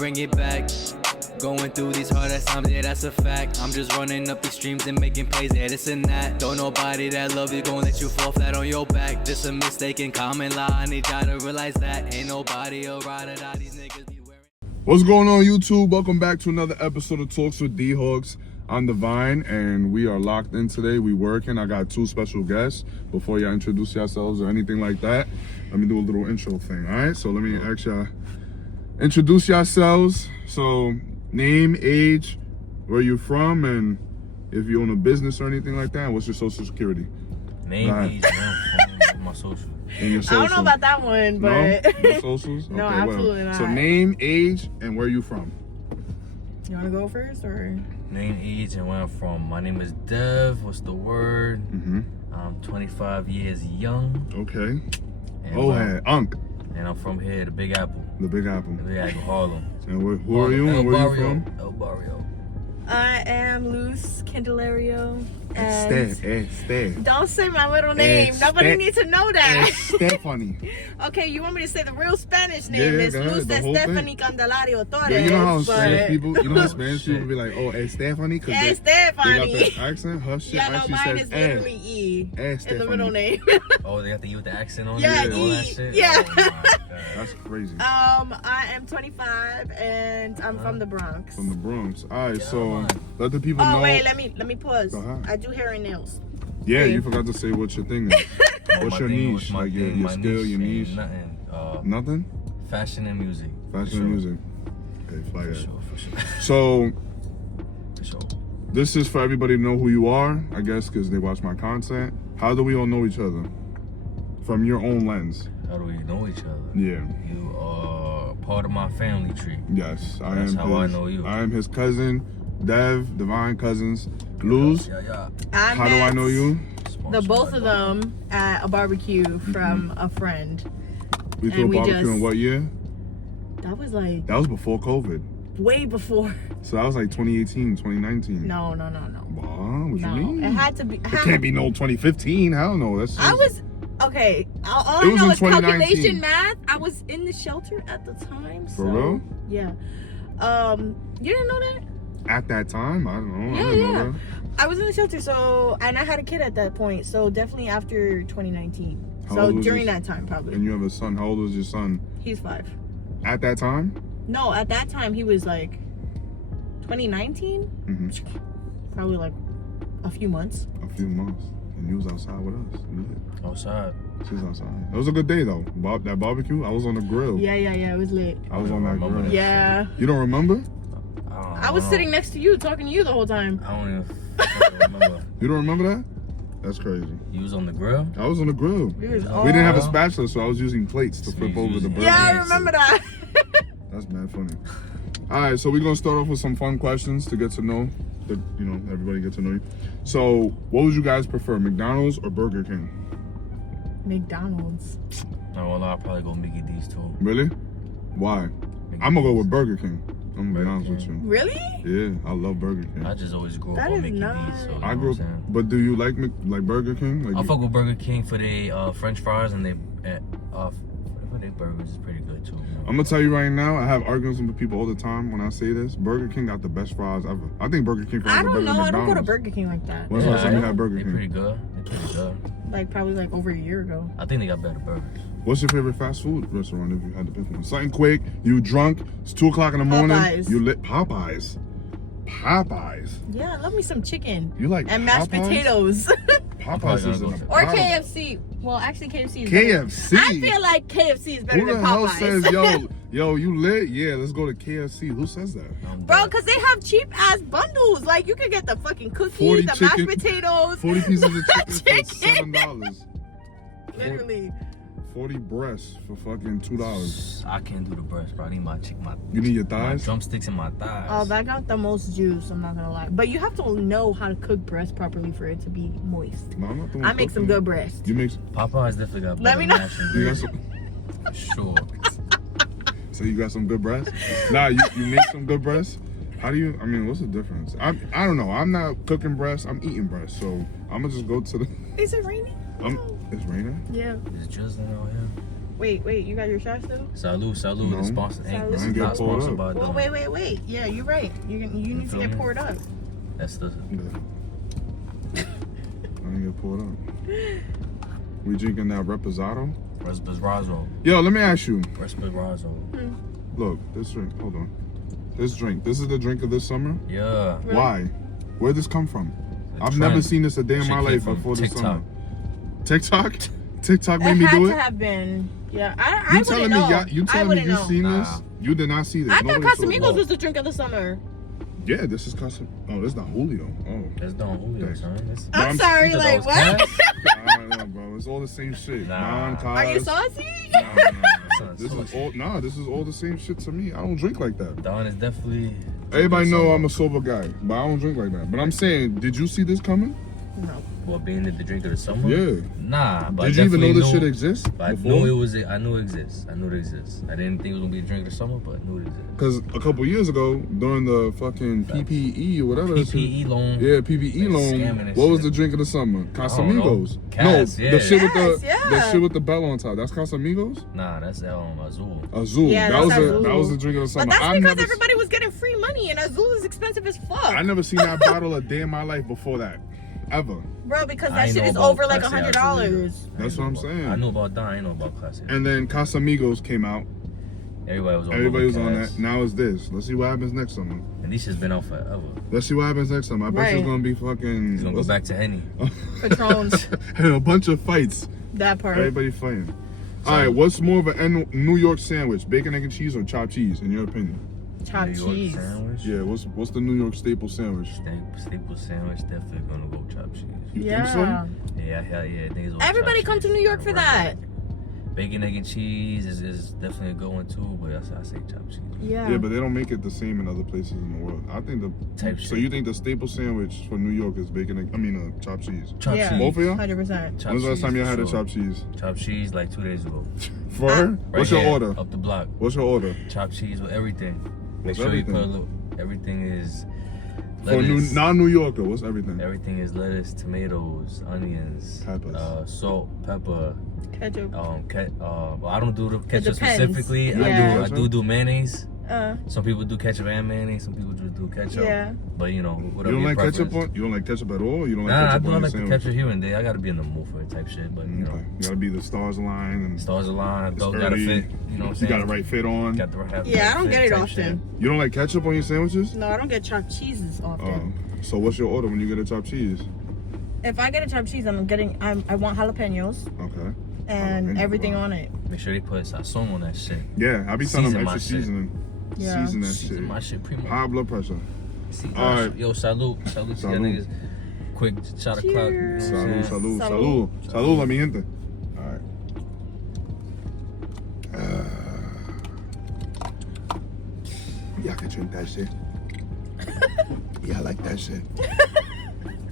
bring it back. Going through these hard ass times, yeah, that's a fact. I'm just running up these streams and making plays, yeah, this and that. Don't nobody that love you gon' let you fall flat on your back. This a mistaken common law, I need y'all to realize that. Ain't nobody a ride or die, these niggas be wearing. What's going on, YouTube? Welcome back to another episode of Talks with DHAWKS. I'm Divine, and we are locked in today. We working. I got two special guests. Before y'all introduce yourselves or anything like that, let me do a little intro thing, all right? So let me ask y'all, introduce yourselves. So name, age, where you from, and if you own a business or anything like that, what's your social security? Name, age, my social. And your social. I don't know about that one, but No? Your socials? No, Okay, absolutely not. So name, age, and where you from? You want to go first, or? Name, age, and where I'm from. My name is Dev. What's the word? I'm 25 years young. Okay. And Unk. And I'm from here, the Big Apple. The Big Apple. The Big Apple, Harlem. And who are you and where are you from? El Barrio. I am LUZ Candelario. And Steph. don't say my middle name. Nobody needs to know that. Stephanie. Okay, you want me to say the real Spanish name? It's LUZ Stephanie Candelario Torres. Yeah, you know how Spanish people be like, oh, it's Stephanie? Hey, They got Stephanie. that accent. Her shit Yeah, no, actually mine says is literally E in the middle name. Oh, they got the E with the accent on Yeah, it? All that E. shit? Yeah. Oh, my God. That's crazy. I am 25 and I'm from the Bronx. From the Bronx. All right, so let the people know. Oh wait, let me pause. Go ahead. I do hair and nails. Yeah, you forgot to say what your thing is. What's your niche? Like your skill, your niche? Nothing. Nothing? Fashion and music. Fashion and music. Okay, fly For that. sure. So For sure. this is for everybody to know who you are, I guess, because they watch my content. How do we all know each other? From your own lens. How do we know each other? Yeah. You are part of my family tree. Yes, That's how I know you. I am his cousin, Dev, Divine Cousins. Luz, Yeah. how do I know you? The both of them at a barbecue from a friend. We threw a And we barbecue in just- what year? That was like That was before COVID. way before. So that was like 2018, 2019. No. What you mean? It had to be. It can't be no 2015. Hell no. That's just, I was okay. All It I was know in is 2019. calculation math. I was in the shelter at the time. For So, real? Yeah. You didn't know that? at that time. I don't know. I Yeah, didn't know yeah. that. I was in the shelter, so and I had a kid at that point. So definitely after 2019. How So old was during your- that time, probably. And you have a son. How old was your son He's 5. at that time? No, at that time he was like 2019. Probably like a few months. A few months. And you was outside with us. Yeah. Outside. She was outside. It was a good day though. That barbecue, I was on the grill. Yeah, it was lit. I was on that remember grill. that. Yeah. You don't remember? I was sitting next to you, talking to you the whole time. I don't even fucking remember. You don't remember that? That's crazy. You was on the grill? I was on the grill. We was Oh. We didn't have a all- spatula, so I was using plates to So flip you over the using- burger. Yeah, I remember that. That's mad funny. All right, so we're gonna start off with some fun questions to get to know, everybody get to know you. So, what would you guys prefer, McDonald's or Burger King? McDonald's. No, well, I'll probably go Mickey D's too. Really? Why? I'm gonna go with Burger King. I'm gonna be honest with you. Really? Yeah, I love Burger King. I just always grew up That on is Mickey nice. D's. So, I grew up, but do you like Burger King? Like I fuck with Burger King for their French fries and their burgers is pretty good too. I'm gonna tell you right now, I have arguments with people all the time when I say this. Burger King got the best fries ever. I think Burger King fries I are better don't than know. I McDonald's. don't go to Burger King like that. When's the last time you had Burger They're King? pretty good. They're pretty good. Like probably like over a year ago. I think they got better burgers. What's your favorite fast food restaurant if you had to pick one? Something quick, you drunk, it's 2 o'clock in the morning. Popeyes. You lit Popeyes. Yeah, I love me some chicken. You like and mashed Popeyes? potatoes. Popeyes is in the Or bottom. KFC. Well, actually KFC is KFC? better. I feel like KFC is better Who the than hell Popeyes. says, yo, you lit? Yeah, let's go to KFC. Who says that? Bro, because they have cheap ass bundles. Like you can get the fucking 40 cookies, the chicken- mashed potatoes. 40 pieces of chicken for Chicken. $7. Literally. 40 breasts for fucking $2. I can't do the breast, bro. I need my chicken, You need your my thighs? drumsticks and my thighs. Oh, that got the most juice, I'm not gonna lie. But you have to know how to cook breast properly for it to be moist. No, I'm not the one I make some cooking. good breast. You make Popeyes definitely got Let better me know. mashed you got ingredients. some Sure. so you got some good breasts? Nah, you make some good breasts? How do you, I mean, what's the difference? I don't know. I'm not cooking breasts, I'm eating breasts. So I'm gonna just go to the Is it raining? It's raining? Yeah. It's drizzling out here. Wait, you got your shots though? Salud. No. It's sponsored. Salud. This I is get not pulled sponsored up. by Well, them. wait. Yeah, you're right. You need to feel get me? poured up. That's the. I didn't get pulled up. We drinking that reposado? Resposado. Yo, let me ask you. Resposado. Look, this drink. Hold on. This drink. This is the drink of this summer. Yeah. Really? Why? Where'd this come from? The I've trend. never seen this a day in Shit my came life from before this TikTok. summer. TikTok? TikTok It made me had do to it? have been. Yeah, I You telling wouldn't me know. you I telling me wouldn't you know. seen Nah. this? You did not see this. I thought Nobody saw Casamigos it. was the drink of the summer. Yeah, this is Casa. Oh, this is not Julio. Oh. That's Don Julio, son. That's, But I'm sorry, you thought like that what? was Cass? I don't know, bro. It's all the same shit. Nah. Non-cars. Are you saucy? Son, This so is all. Nah, this is all the same shit to me. I don't drink like that. Don is definitely. Everybody know I'm a sober guy, but I don't drink like that. But I'm saying, did you see this coming? No. What, being the drink of the summer? Yeah. Nah, but Did you even know definitely this shit knew- exists I before? knew it was. I knew it exists. I didn't think it was gonna be a drink of the summer, but I knew it exists. Because a couple years ago, during the fucking PPE or whatever, that shit- PPE loan. yeah, PPE Like loan. scamming and What was shit. the drink of the summer? don't know. Casamigos. Cass, no, yeah. the shit with Cass, the yeah. shit with the bell on top. That's Casamigos. Nah, that's Azul. Azul. Yeah, that was that's that Azul. was the drink of the summer. But that's I because never, everybody was getting free money, and Azul is expensive as fuck. I never seen that bottle a day in my life before that, ever. Bro, because I that ain't shit know is about over like Classy $100. Azul either. That's what I'm saying. I knew about Don. I ain't know about Classy. And then Casamigos came out. Everybody was on. Everybody was on Cass. that. Now it's this. Let's see what happens next summer. And these shit's been out forever. Let's see what happens next summer. I bet you it's Right. gonna be fucking. He's gonna go back to Henny. Patrons. and a bunch of fights. That part. Everybody fighting. All right, what's more of a New York sandwich, bacon, egg, and cheese, or chopped cheese, in your opinion? Chopped New York cheese. sandwich. Yeah, what's the New York staple sandwich? Staple sandwich. Definitely gonna go chopped cheese. You Yeah. think so? Yeah. Niggas all Everybody chopped come to cheese. New York for Right. that. Bacon, egg, and cheese is definitely a good one too, but I say chopped cheese. Yeah. Yeah, but they don't make it the same in other places in the world. I think Type so. shit. You think the staple sandwich for New York is bacon? Chopped cheese. Chopped Yeah. cheese. Both of y'all? 100%. Chopped When's the last cheese time you for had a sure. chopped cheese? Chopped cheese like 2 days ago. For her? Right What's your here, order? Up the block. What's your order? Chopped cheese with everything. Make What's sure everything? you put a little. Everything is. For Lettuce. non-New Yorker, what's everything? Everything is lettuce, tomatoes, onions, Peppers. Salt, pepper. Ketchup. Well, I don't do the ketchup depends. specifically. Yeah. I do mayonnaise. Uh, Some people do ketchup and mayonnaise. Some people just do ketchup. Yeah. But you know, You whatever don't your like ketchup preference. on? You don't like ketchup at all? You don't like Nah, I ketchup do on your like the sandwich? ketchup here and there. I gotta be in the mood for it type shit. But you know, Okay. You gotta be the stars aligned and stars align, it's dog gotta early. fit. You know what I'm You saying? got the right fit on. Got the right. yeah, I don't get it type often. shit. You don't like ketchup on your sandwiches? No, I don't get chopped cheeses often. So what's your order when you get a chopped cheese? If I get a chopped cheese, I want jalapenos Okay. and Jalapeno, everything wow. on it. Make sure they put sazon on that shit. Yeah, I be telling them Season my extra shit. seasoning. Yeah. Season that Season shit. my shit primo. High blood pressure. See, All right. Yo, salute to y'all Salute. niggas. Quick shot of clout. You know Cheers. what I'm Salud, saying? salud, Salud. salud. Salud, la mi gente. All right. Y'all can drink that shit. Yeah, I like that shit.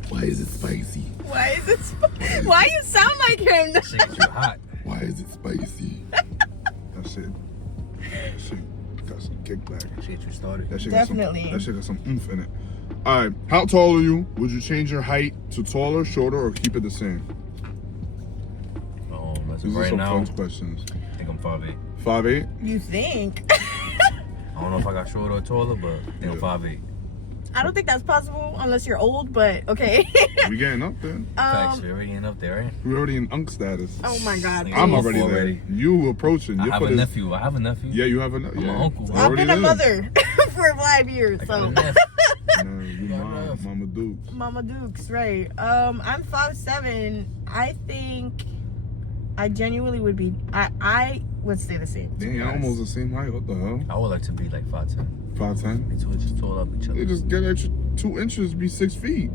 Why is it spicy? Why is it? Why you sound like him? Shit get you hot. Why is it spicy? That shit got some kickback. Shit you started. That shit Definitely. Got some, that shit got some oomph in it. All right, how tall are you? Would you change your height to taller, shorter, or keep it the same? That's These are right some now. fun questions. I think I'm 5'8". 5'8"? You think? I don't know if I got shorter or taller, but I think I'm 5'8". I don't think that's possible unless you're old, but okay. We getting up there. Facts, we're already in up there, right? We're already in unk status. Oh my God. Niggas I'm off already there. already. You approaching. I Your have foot a is- nephew. I have a nephew. Yeah, you have a I'm yeah. an uncle. You're I've already been a there. mother for 5 years, I got a so. nephew. No, you Mama Dukes. Mama Dukes, right. I'm 5'7". I think I genuinely would be, I would stay the same. Dang, you're almost the same height. What the hell? I would like to be like 5'10". 5'10"? They 2 inches tall up each They other. just get extra 2 inches, be 6 feet.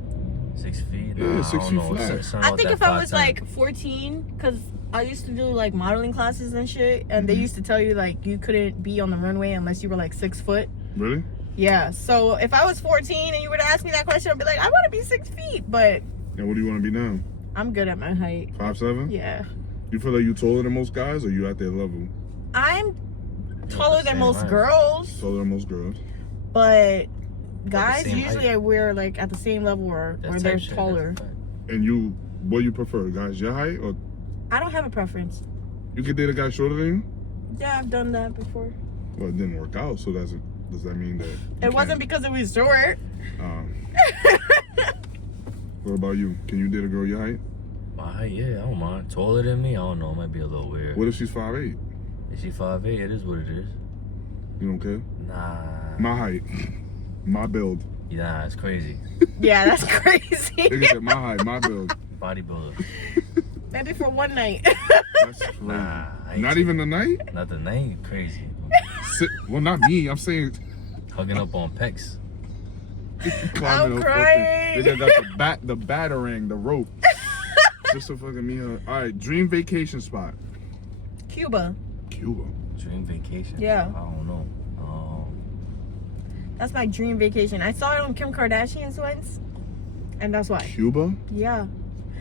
6 feet? Yeah, Nah, 6 I don't feet know. flat. Something I about think that if I was 5'10". like 14, because I used to do like modeling classes and shit, and they used to tell you like you couldn't be on the runway unless you were like 6 foot. Really? Yeah, so if I was 14 and you were to ask me that question, I'd be like, I want to be 6 feet, but And what do you want to be now? I'm good at my height. 5'7"? Yeah. You feel like you taller than most guys, or you at their level? I'm taller the than same most height. girls, Taller than most girls. but guys same usually height. we're like at the same level or That's they're type shit, taller. that's a fact. And you, what you prefer, guys? Your height or I don't have a preference. You could date a guy shorter than you? Yeah, I've done that before. Well, it didn't work out, so does that mean that... It wasn't because it was short. What about you? Can you date a girl your height? My height, yeah, I don't mind. Taller than me, I don't know. It might be a little weird. What if she's 5'8"? Is she 5'8"? It is what it is. You don't care? Nah. My height. My build. Nah, it's crazy. Yeah, that's crazy. Nigga said my height, my build. Bodybuilder. Maybe for one night. That's crazy. Nah. I ain't Not even the night? Not the night. Crazy. Well, not me. I'm saying... Hugging up on pecs. climbing I'm up crying. They got the batarang, the rope. Just to fucking me her. All right, dream vacation spot. Cuba. Cuba. Dream vacation? Yeah. I don't know. That's my dream vacation. I saw it on Kim Kardashian's once, and that's why. Cuba? Yeah.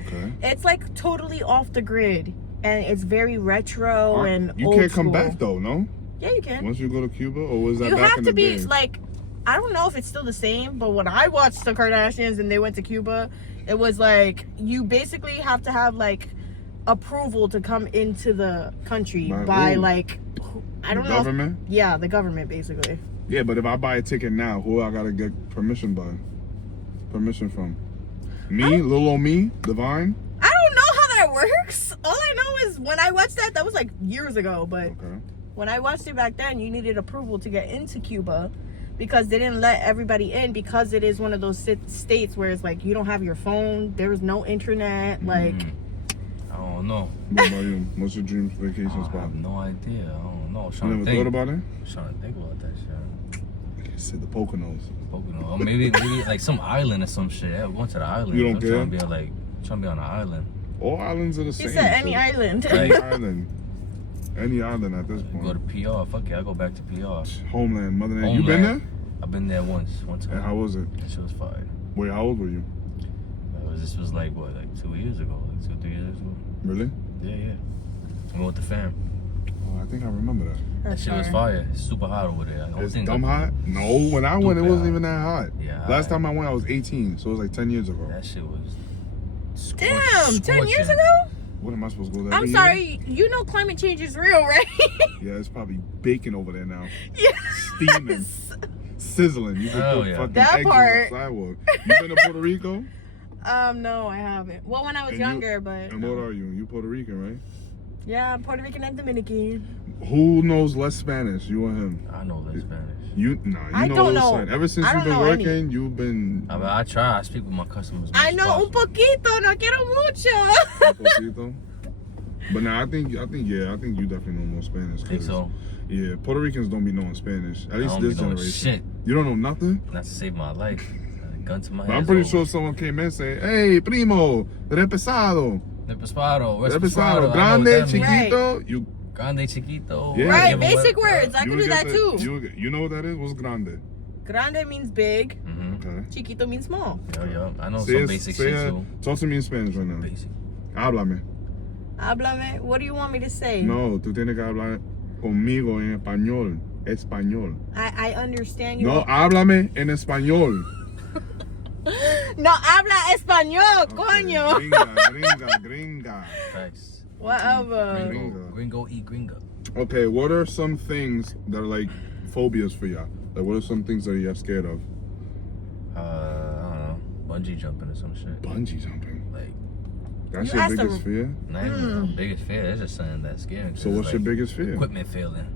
Okay. It's like totally off the grid, and it's very retro and you old can't come school. back though, no? Yeah, you can. Once you go to Cuba, or was that You back have in to the be day? like, I don't know if it's still the same, but when I watched the Kardashians and they went to Cuba, it was like you basically have to have like approval to come into the country by who? like I don't the know. government? Yeah, the government basically. Yeah, but if I buy a ticket now, who I gotta get permission from? Me, little old me, Divine. I don't know how that works. All I know is when I watched that was like years ago, but Okay. when I watched it back then, you needed approval to get into Cuba because they didn't let everybody in because it is one of those states where it's like you don't have your phone, there's no internet, like. I don't know. What about you? What's your dream vacation I spot? have no idea. I don't know. I'm You trying never to think. thought about it? I'm trying to think about that shit. You said the Poconos. Pocono. Or maybe like some island or some shit. Yeah, we're going to the island. You don't I'm care? trying to be on an island. All islands are the He same. said any so- island. Any island. Any island at this Go to point. PR. Fuck it. I go back to PR. Homeland, motherland. You been there? I've been there one time. And how was it? That shit was fire. Wait, how old were you? This was like what, like 2 years ago, like 2-3 years ago. Really? Yeah. I went with the fam. Oh, I think I remember that. That shit was fire. It's super hot over there. It's dumb hot? No, when I went, it Stupid wasn't hot. even that hot. Yeah. Last time I went, I was 18, so it was like 10 years ago. That shit was. Damn, 10 years scorching. ago? What am I supposed to go there? I'm sorry, you know climate change is real, right? Yeah, it's probably baking over there now. Yes. Steaming. Sizzling. You can Oh, put yeah. fucking That eggs part. on the sidewalk. You been to Puerto Rico? No, I haven't. Well, when I was And you- younger, but And what are you? You Puerto Rican, right? yeah, I'm Puerto Rican and Dominican. Who knows less Spanish? You or him? I know less Spanish. You I know don't less know. Spanish. Ever since I you've don't been know any. working, you've been I mean, I try. I speak with my customers. as much I as know un possible. poquito, no quiero mucho. un poquito. But now I think you definitely know more Spanish. Think 'cause, so? Yeah, Puerto Ricans don't be knowing Spanish. At I least don't this be knowing generation. shit. You don't know nothing? Not to save my life. A gun to my head. But I'm pretty sure someone came in and say, "Hey, primo, repesado, Repesado. repesado, grande, means. chiquito." You Grande, chiquito. Yeah. Right, Give a basic what- words. I you can would do get that too. You know what that is? What's grande? Grande means big. Mhm. Okay. Chiquito means small. Yo. I know Say some it- basic say shit it- too. Talk to me in Spanish right now. Basic. Háblame. Háblame. What do you want me to say? No, tú tienes que hablar conmigo en español. Español. I understand you. No, háblame en español. No habla español, coño. Gringa. Facts. Whatever. Gringo eat gringo. Okay, what are some things that are like phobias for y'all? Like, what are some things that you're scared of? I don't know. Bungee jumping or some shit. Bungee jumping. Like, That's You your asked biggest fear? not even my biggest fear. That's just something that's scary. So what's your biggest fear? Equipment failing.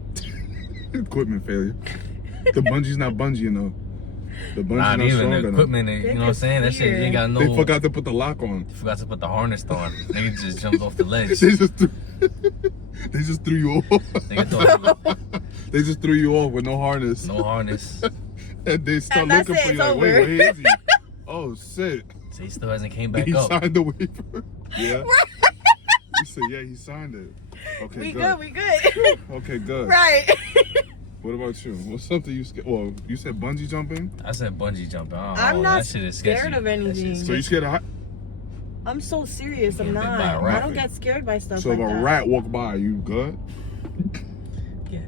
Equipment failure. The bungee's not bungee enough. The bungee's Not not even strong the enough. equipment. You know what I'm saying? That shit, you ain't got no. They forgot to put the lock on. Forgot to put the harness on. Nigga just jumped off the ledge. They just threw you off. Nigga thought They just threw you off with no harness. no harness. And they start And that's looking for it, you it's like, wait, over. where is he? Oh shit. So he still hasn't came back He up. signed the waiver. Yeah. He said, yeah, he signed it. Okay, We good. good, we good. Okay, good. Right. What about you? What's something you scared? Well, you said bungee jumping. I said bungee jumping. I'm Oh, not that shit is scared sketchy. of That shit is anything. So you scared of I'm so serious. I'm Getting bit not. by a rat. I don't get scared by stuff So like if a that. rat walk by, you good? Yeah.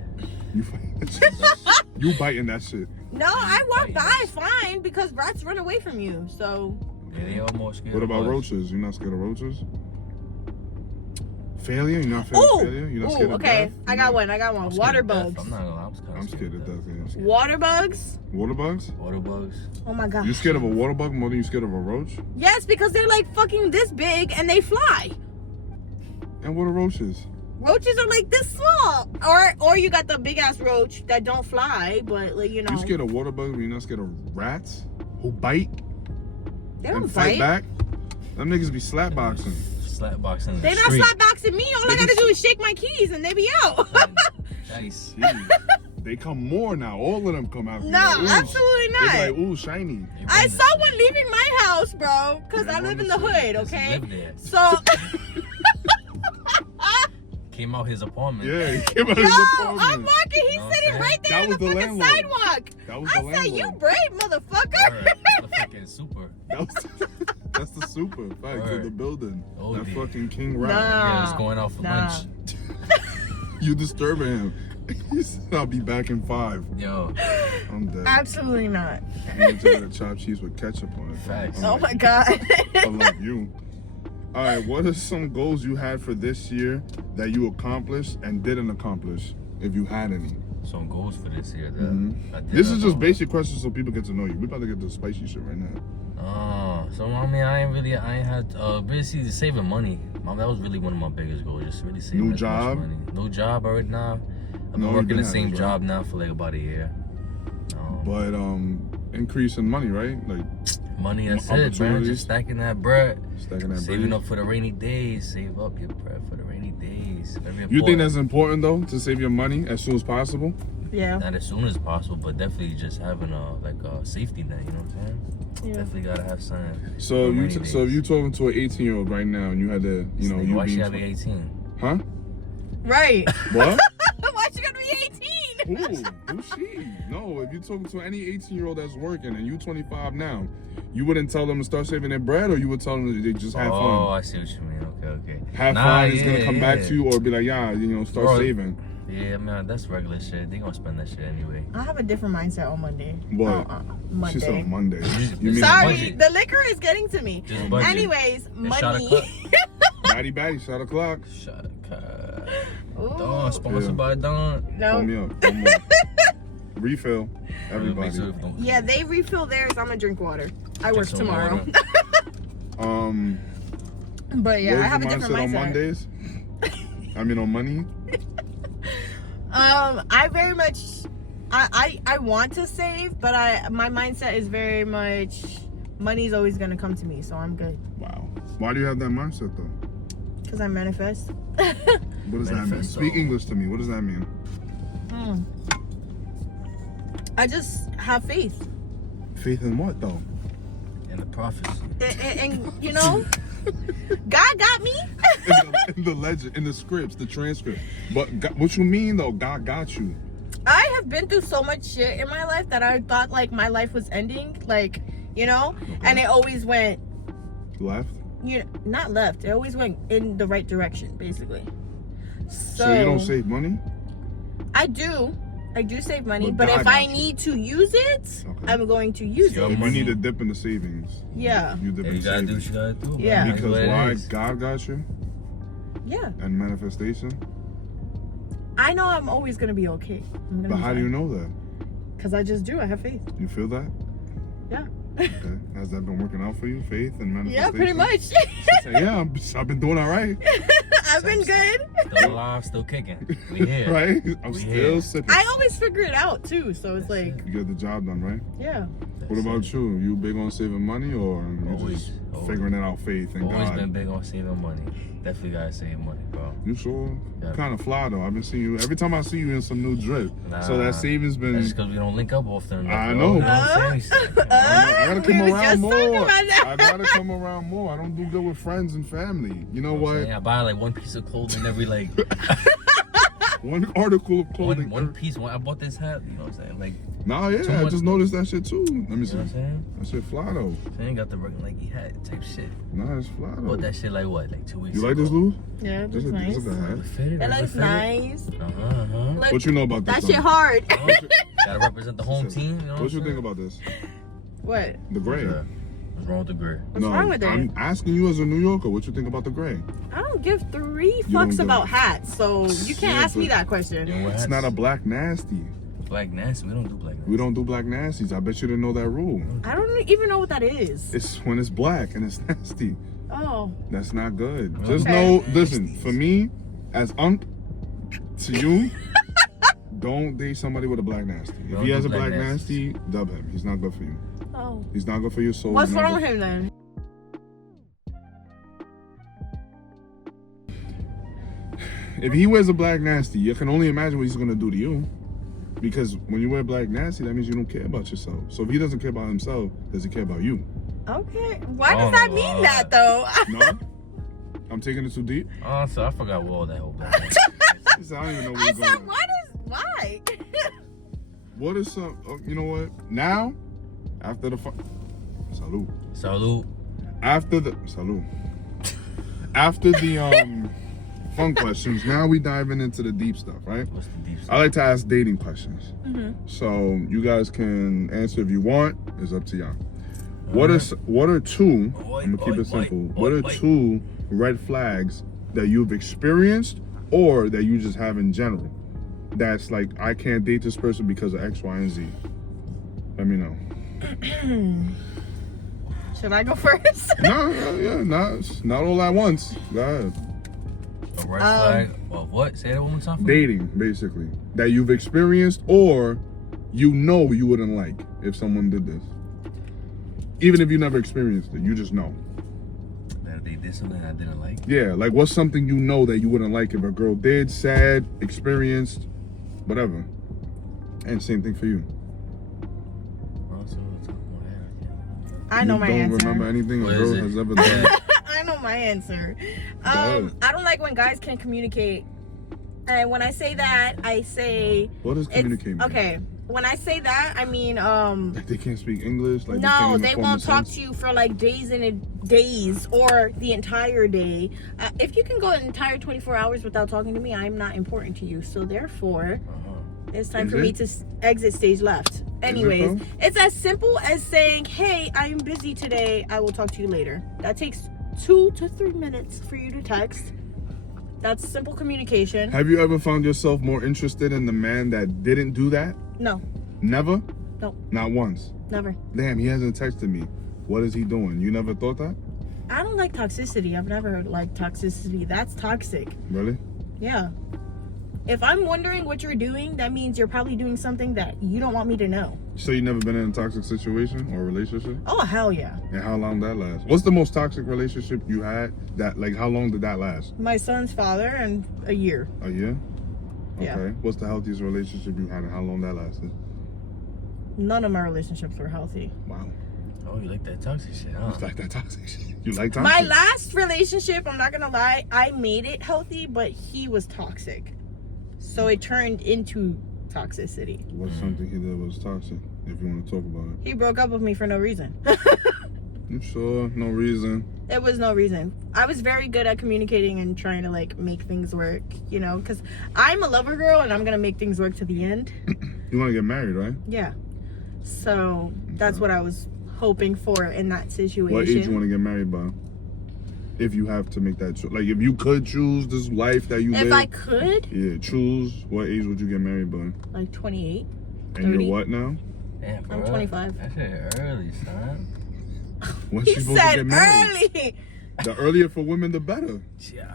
You fight that shit? You biting that shit. No, I walk Biting by us. fine because rats run away from you. So Yeah, they almost scared What of about us. roaches? You not scared of roaches? Failure? You're not scared of failure? You're not scared of okay. death? I got one. Water bugs. I'm not gonna lie, I'm scared of death. Yeah, I'm scared. Water bugs? Water bugs? Water bugs. Oh my god. You scared of a water bug more than you scared of a roach? Yes, because they're like fucking this big and they fly. And what are roaches? Roaches are like this small. Or you got the big ass roach that don't fly, but like you know. You scared of water bugs but you're not scared of rats who bite They don't and fight bite. back? Them niggas be slap boxing. Slap boxing. They not slap boxing me. All I gotta do is shake my keys and they be out. Nice. They come more now. All of them come out. No, absolutely not. They be like, ooh, shiny. I saw one leaving my house, bro, because I live in the hood, okay? So, Came out his apartment. Yeah, he came out yo, his I'm apartment. walking, he's sitting right there That on was the the fucking landlord. sidewalk. That was I the said, you landlord. brave motherfucker. Word. Motherfucking super. That's the super fact of the building. Oh, that dear. fucking king rat. Yeah, it's going out for lunch. You disturbing him. He said, I'll be back in 5. Yo. I'm dead. Absolutely not. I'm gonna take the chopped cheese with ketchup on it. Facts. Oh my god. I love you. All right, what are some goals you had for this year that you accomplished and didn't accomplish, if you had any? Some goals for this year. That I did This is just not- basic questions so people get to know you. We about to get to the spicy shit right now. So I mean, I ain't had basically saving money. That was really one of my biggest goals. Just really saving New as job? much money. No job right now. I've been No, you working been the having same a job now for like about a year. But increase in money, right? Like Money, that's it, man. opportunities. Just stacking that bread. stacking that Saving bread. up for the rainy days. Save up your bread for the rainy days. Very You think important. that's important though, to save your money as soon as possible? Yeah. Not as soon as possible, but definitely just having a safety net. You know what I'm saying? Yeah. Definitely gotta have something. So for you rainy so if days. you talking to an 18-year-old right now and you had to, you know, you why she being gotta be 18? huh? Right. What? Why you gonna be 18? Who's she? No, if you're talking to any 18-year-old that's working and you 25 now, you wouldn't tell them to start saving their bread, or you would tell them that they just have Oh, fun. I see what you mean. Okay. Have fun. It's gonna come back to you, or be like, yeah, you know, start Bro, saving. Yeah, man, that's regular shit. They gonna spend that shit anyway. I have a different mindset on Monday. What? Monday. She said on Monday. You mean Sorry, Monday? the liquor is getting to me. Just budget. Anyways, And shot a money. Batty batty, shot o'clock. Shut up. Ooh. Dawn, sponsored by Dawn. Pull me No. up. One more. Refill. Everybody. Make sure if don't- Yeah, they refill theirs. I'm gonna drink water. I work some tomorrow. water. But yeah, what I is have a your different mindset on mindset. Mondays? I mean on money. I very much, I want to save, but my mindset is very much money's always gonna come to me, so I'm good. Wow. Why do you have that mindset though? Cause I manifest. What does that mean? Manifesto. Speak English to me. What does that mean? I just have faith, Faith in what though? And the prophecy. and you know, God got me. In the legend, in the scripts, the transcript. But God, what you mean though? God got you. I have been through so much shit in my life that I thought like my life was ending, like you know, and it always went, Left. you know, not left. It always went in the right direction, basically. So you don't save money? I do save money, But but God if I got you. need to use it, Okay. I'm going to use Your it. If you money. need to dip in the savings. Yeah. You dip Yeah, in you gotta do what savings. you gotta do. man. Yeah. That's Because what it why? is. God got you Yeah. and manifestation. I know I'm always gonna be okay. But how do you know that? Because I just do. I have faith. You feel that? Yeah. Okay. Has that been working out for you? Faith and manifestation? Yeah, pretty much. She said, yeah, I've been doing all right. I've been good. Still alive, still kicking. We here. Right? I'm We still here. sipping. I always figure it out too. So it's like, You get the job done, right? yeah. What about you? You big on saving money, or you just Always. figuring it out faith and Always God? been big on saving money. Definitely gotta save money, bro. You sure? Yeah. Kind of fly though. I've been seeing you every time I see you in some new drip. So Nah. that savings been. That's just because we don't link up often enough. I bro. know. You know what I'm saying? I gotta come we was around just talking more. about that. I gotta come around more. I don't do good with friends and family. You know You know what I'm what? saying? I buy like one piece of clothing every like One article of clothing. one piece. I bought this hat. You know what I'm saying? Like, Nah, yeah, Too I much- just noticed that shit too. Let me you know see. what I'm saying? That shit fly though. So I ain't got the regular Nike hat type shit. Nah, it's fly though. Bought that shit like what? Like 2 weeks You ago. like this, Lou? Yeah, This that's is nice. this is a hat. Fitted, It looks fitted. nice. Look, What you know about this? that song? shit hard. Gotta represent the home team. You know What you I'm think about this? What? The gray. saying? What's wrong with the gray? What's wrong with it? I'm asking you as a New Yorker, what you think about the gray? I don't give three don't fucks give about a- hats, so you can't Yeah, ask me but- that question. Yeah, what It's hats? not a black nasty. Black nasty. We don't do black nasty. We don't do black nasties. I bet you didn't know that rule. I don't even know what that is. It's when it's black and it's nasty. Oh, That's not good. Okay. Just know, listen, for me, as to you, don't date somebody with a black nasty. If Don't he has do a black black nasty. nasty, dub him. He's not good for you. oh. He's not good for your soul. What's He's not wrong with good- him then? If he wears a black nasty, you can only imagine what he's gonna do to you. Because when you wear black nasty, that means you don't care about yourself. So if he doesn't care about himself, does he care about you? Okay. Why Oh, does that mean that though? No? I'm taking it too deep? Oh, so I forgot what all that whole black nasty. I don't even know where I you're said, going. why? What is some, you know what? Now, after the salute. Salute. After the, salute. After the, fun questions, now we diving into the deep stuff, right? What's the deep I stuff? like to ask dating questions. Mm-hmm. So you guys can answer if you want. It's up to y'all. What are two? I'm gonna keep it simple. What are two red flags that you've experienced or that you just have in general? That's like, I can't date this person because of X, Y, and Z. Let me know. Should I go first? No, yeah, not all at once. Go ahead. A red flag of what? Say that one more time. For me. Dating, basically, that you've experienced or you know you wouldn't like if someone did this. Even if you never experienced it, you just know. That they did something I didn't like. Yeah, like what's something you know that you wouldn't like if a girl did, said, experienced, whatever. And same thing for you. Also, on top of my head, I can't- I know you my don't answer. remember anything What a is girl it? has ever done. I know my answer. ahead. I don't like when guys can communicate. And when I say that, I say What does it's communicate mean? okay. When I say that, I mean Like they can't speak English. Like no, they they can't won't talk to you for like days and days or the entire day. If you can go an entire 24 hours without talking to me, I'm not important to you. So therefore, it's time Is for me it? to exit stage left. Anyways, though? it's as simple as saying, "Hey, I am busy today. I will talk to you later." That takes 2 to 3 minutes for you to text. That's simple communication. Have you ever found yourself more interested in the man that didn't do that? No, Never? no, Not once. never. Damn, he hasn't texted me. What is he doing? You never thought that? I don't like toxicity. I've never liked toxicity. That's toxic. Really? Yeah. If I'm wondering what you're doing, that means you're probably doing something that you don't want me to know. So you never been in a toxic situation or relationship? Oh, hell yeah. And how long that last? What's the most toxic relationship you had? That like how long did that last? My son's father and a year. A year? Yeah. Okay. What's the healthiest relationship you had and how long that lasted? None of my relationships were healthy. Wow. Oh, you like that toxic shit, huh? You like that toxic shit? You like toxic? My last relationship, I'm not gonna lie, I made it healthy, but he was toxic. So it turned into toxicity. What's something he did was toxic? If you want to talk about it. He broke up with me for no reason. You sure? No reason. It was no reason. I was very good at communicating and trying to like make things work, you know, because I'm a lover girl and I'm gonna make things work to the end. You want to get married, right? Yeah. So that's what I was hoping for in that situation. What age you want to get married by? If you have to make that choice. Like if you could choose this life that you live. If I could, Yeah, choose. What age would you get married by? like 28. And 30. you're what now? Damn, for I'm real? 25. That shit early, son. When's He she supposed to said get married? early. The earlier for women, the better. Yeah,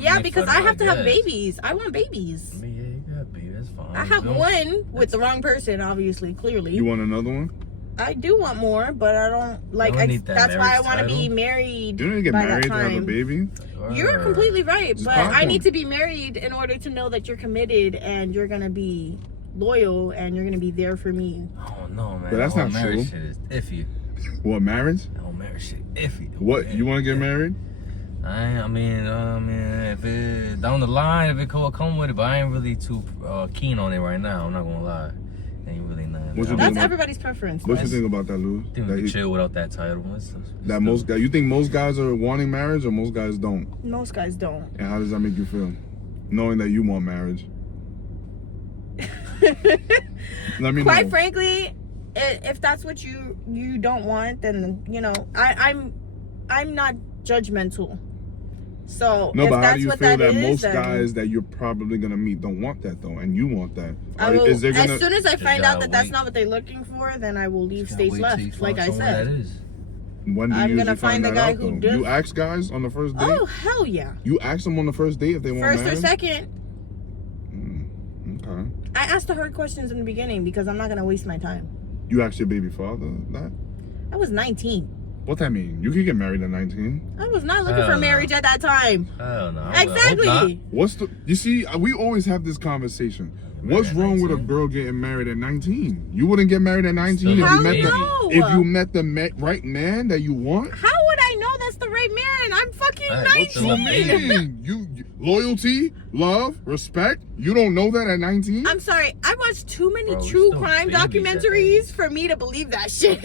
Yeah, because I have to have babies. babies. I want babies. I mean, yeah, you got baby. That's fine. I have Don't- one with the wrong person, obviously, clearly. You want another one? I do want more, but I don't like. You don't need that That's why I marriage want to be title. married. You don't need to get by married that to have a time. baby. You're completely right, Just but I popcorn. need to be married in order to know that you're committed and you're gonna be loyal and you're gonna be there for me. Oh no, man. But that's That whole not marriage true. shit is iffy. What, marriage? That whole marriage shit iffy. What, you want to get married? I mean, if it down the line, if it come with it, but I ain't really too keen on it right now. I'm not gonna lie. Ain't really not. What you That's think about- everybody's preference. What you Wes. think about that, Lou? I think That, we he- can chill without that title. that most guys, you think most guys are wanting marriage or most guys don't? Most guys don't. And how does that make you feel? Knowing that you want marriage. Let me Quite know. frankly, if that's what you don't want, then you know I'm not judgmental. So No, if but how that's do you what feel that is, most then guys that you're probably gonna meet don't want that though, and you want that? I will, Is there gonna, as soon as I Just find out gotta that that's wait. not what they're looking for, then I will leave Gotta stage wait till you left, find like I someone that said. is. when do you I'm usually gonna find the that guy out, who though? does- You ask guys on the first date? Oh hell yeah! You ask them on the first date if they want First or married? second, Okay. I asked the hard questions in the beginning because I'm not gonna waste my time. You asked your baby father that? I was 19. What that mean? You could get married at 19. I was not looking Hell for no. marriage at that time. Hell no. Exactly. What's the? You see, we always have this conversation. What's at wrong with a 19? girl getting married at 19? You wouldn't get married at 19 Still if you Hell met no. the if you met the right man that you want. How would I know that's the right man? I'm fucking Alright, what's the 19. Man, you loyalty, love, respect. You don't know that at 19. I'm sorry. I watched too many Bro, we true still crime babies at that documentaries for me to believe that shit.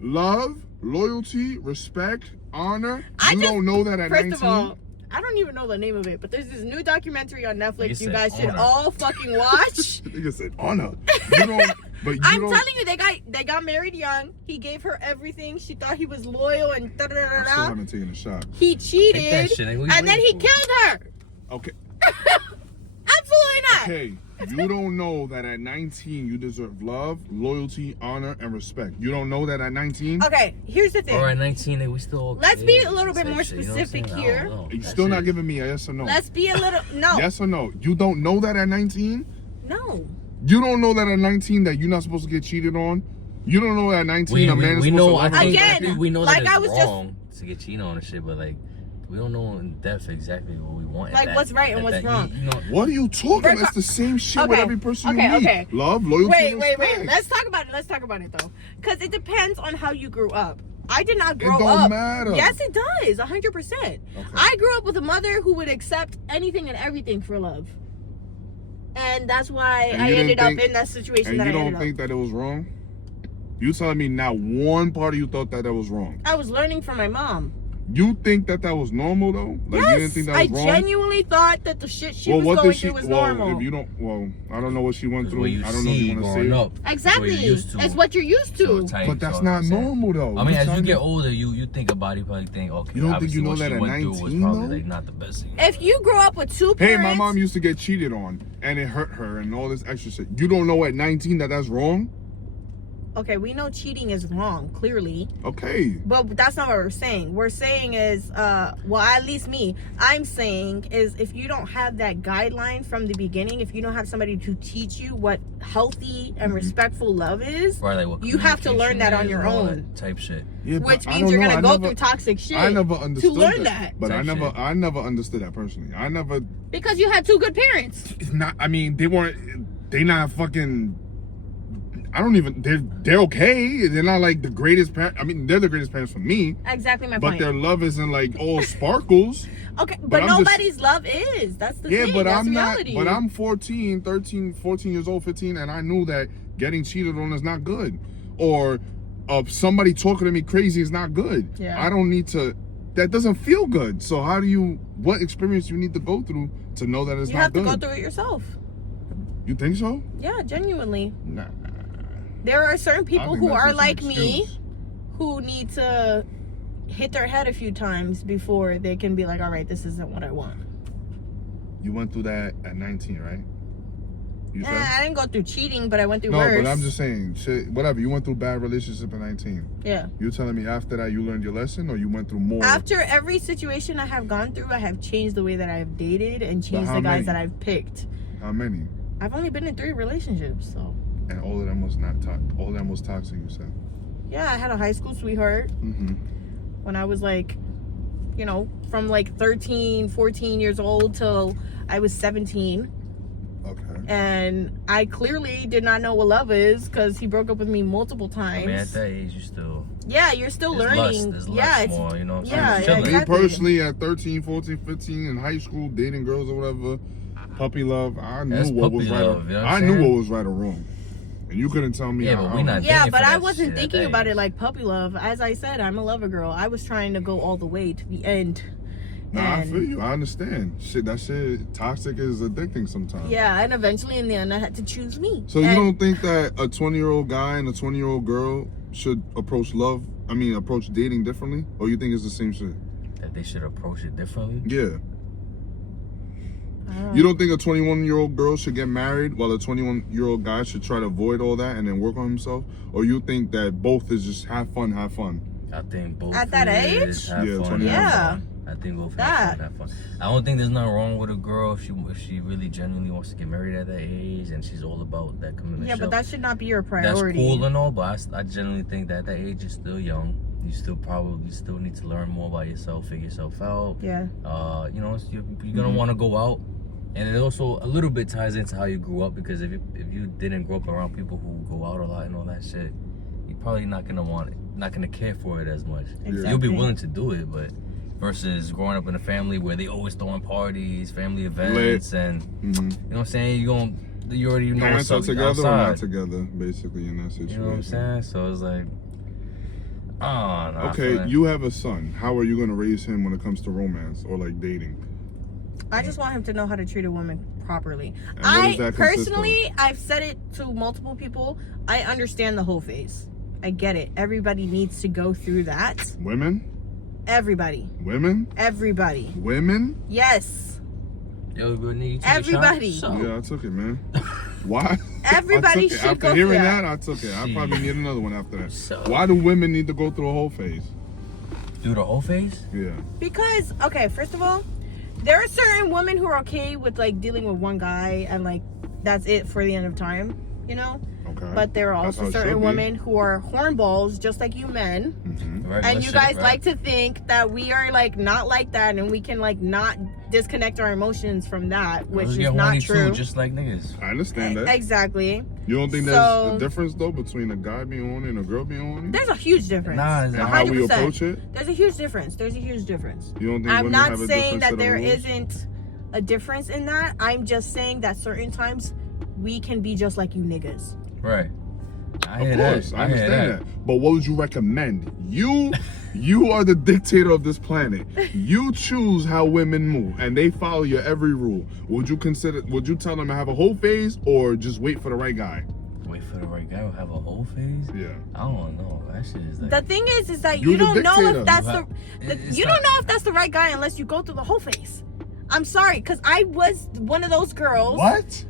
Love, loyalty, respect, honor. I You just- don't know that at First 19. of all, I don't even know the name of it, but there's this new documentary on Like Netflix you you said, guys should honor. all fucking watch. Nigga said honor. You don't. But you I'm don't. telling you, they got married young. He gave her everything. She thought he was loyal and da da da I still da. haven't taken a shot. He Take that cheated, shit, nigga. What you and then he waiting for? killed her. Okay. Absolutely not. Okay. You don't know that at 19 you deserve love, loyalty, honor, and respect. You don't know that at 19. Okay, here's the thing. Or at 19, we still okay. Let's be a little bit Type more shit, you know what I'm specific saying? I here. don't know. You're That still not shit- giving me a yes or no. Let's be a little no. Yes or no? You don't know that at 19. No. You don't know that at 19 that you're not supposed to get cheated on. You don't know at 19 We, a man is we supposed know. to I love her. think, Again, I think we know like that I it's was just- wrong to get cheated on and shit, but like we don't know in depth exactly what we want. Like, what's right and what's wrong. You know, What are you talking about? Reco- It's the same shit with Okay, every person okay, you meet. okay. Love, loyalty, and Wait. respect. Let's talk about it though, because it depends on how you grew up. I did not grow don't up. matter. Yes, it does. 100%. I grew up with a mother who would accept anything and everything for love, and that's why And I you ended didn't up think- in that situation And that you I don't ended think up. that it was wrong? You telling me not one part of you thought that was wrong? I was learning from my mom. You think that was normal though? Like you didn't Yes, think that I was wrong? genuinely thought that the shit she Well, was what going did she? through was Well, normal. if you don't, well, I don't know what she went through. what you I don't know if see you want to growing say. up. Exactly. What you're used to. It's what you're used So to. tight, But that's so not I'm saying. normal though. I mean, You as you telling get me- older, you think about it. You probably think, okay, You don't think obviously you know what that she at went through was 19 probably though? like not the best thing. If you grew up with two Hey, parents, my mom used to get cheated on, and it hurt her, and all this extra shit. You don't know at 19 that that's wrong? okay, we know cheating is wrong, clearly. Okay. But that's not what we're saying. We're saying is, well, at least me, I'm saying is if you don't have that guideline from the beginning, if you don't have somebody to teach you what healthy and respectful love is, Right, like what you have to learn that on communication your is and all own. that type shit. Yeah, but which I means don't you're know. gonna I go never- through toxic shit I never understood learn that. But Type shit. I never understood that personally. I never. because you had two good parents. It's not. I mean, they weren't. They not fucking. I don't even. They're okay. They're not like the greatest parent. I mean, they're the greatest parents for me. Exactly my But point. their love isn't like all sparkles. Okay, but but I'm just- nobody's love is. That's the Yeah, thing. but That's I'm reality. not. But I'm 14 years old, 15, and I knew that getting cheated on is not good, or somebody talking to me crazy is not good. Yeah. I don't need to. That doesn't feel good. So how do you? What experience you need to go through to know that it's you not have to good? go through it yourself. You think so? Yeah, genuinely. Nah. There are certain I people think who that's are just an like me, excuse. who need to hit their head a few times before they can be like, all right, this isn't what I want. You went through that at 19, right? You said? I didn't go through cheating, but I went through No, worse. but I'm just saying, shit, whatever. You went through bad relationship at 19. Yeah. You telling me after that you learned your lesson, or you went through more? After every situation I have gone through, I have changed the way that I've dated and changed how the guys many? that I've picked. How many? I've only been in 3 relationships, so. And all of them was not all of them was toxic. You said. Yeah, I had a high school sweetheart Mm-hmm. when I was like, you know, from like 13, 14 years old till I was 17. Okay. And I clearly did not know what love is because he broke up with me multiple I times. mean, at that age, you still. Yeah, you're still There's learning. Lust, Yeah, it's more, you know what I'm yeah, saying? yeah, Chilling. Me exactly. personally, at 13, 14, 15 in high school, dating girls or whatever, puppy love, I knew That's what puppy was right. love, you know what I I'm knew saying? what was right or wrong, and you couldn't tell me. Yeah, but we not yeah, dating but for I that wasn't shit at thinking that about it age. like puppy love. As I said, I'm a lover girl. I was trying to go all the way to the end. Nah, I feel you. I understand. That shit, toxic is addicting sometimes. Yeah, and eventually in the end, I had to choose me. So you don't think that a 20-year-old guy and a 20-year-old girl should approach dating differently? Or you think it's the same shit? That they should approach it differently? Yeah. You don't think a 21-year-old girl should get married while a 21-year-old guy should try to avoid all that and then work on himself? Or you think that both is just have fun? I think both at that is age? have Yeah, fun. 20. Yeah. I think both That. have fun. I don't think there's nothing wrong with a girl if she really genuinely wants to get married at that age and she's all about that commitment. Yeah, but that should not be your priority. That's cool and all, but I generally think that at that age you're still young. You still need to learn more about yourself, figure yourself out. Yeah. You know, you're gonna want to go out. And it also a little bit ties into how you grew up, because if you didn't grow up around people who go out a lot and all that shit, you're probably not gonna care for it as much. Exactly. You'll be willing to do it, but versus growing up in a family where they always throwing parties, family events, and you know what I'm saying, you already know Parents are together outside. or not together, basically, in that situation. You know what I'm saying? So it's like, oh no. Okay, you have a son. How are you gonna raise him when it comes to romance or like dating? I just want him to know how to treat a woman properly. And what does that consist Personally, I've said it to multiple people. I understand the whole phase. I get it. Everybody needs to go through that. Women? Everybody. Women? Everybody. Women? Yes. Yo, good nigga, you took a Everybody. shot? So, Yeah, I took it, man. Why? Everybody I took it. should After go hearing through that, that. I took it. I probably need another one after that. So- Why do women need to go through a whole phase? through the whole phase? Yeah. Because, okay, first of all, there are certain women who are okay with like dealing with one guy and like that's it for the end of time, you know? Okay. But there are That's how also it should certain be. women who are hornballs, just like you men. Mhm. And you guys like to think that we are like not like that and we can like not disconnect our emotions from that, which is not true. Too, just like niggas. I understand that. Exactly. You don't think So- there's a difference though between a guy being horny and a girl being horny? There's a huge difference. Nah, And how we 100%. approach it? There's a huge difference. There's a huge difference. You don't think I'm women not have a saying different that set there of rules? isn't a difference in that. I'm just saying that certain times we can be just like you niggas. Right. I Of hear course, that. I hear understand that. But what would you recommend? You are the dictator of this planet. You choose how women move, and they follow your every rule. Would you tell them to have a whole phase, or just wait for the right guy? Wait for the right guy to have a whole phase? Yeah. I don't know. That shit is like... The thing is that You're you the don't know dictator. if that's It's you not- don't know if that's the right guy unless you go through the whole phase. I'm sorry, because I was one of those girls. What?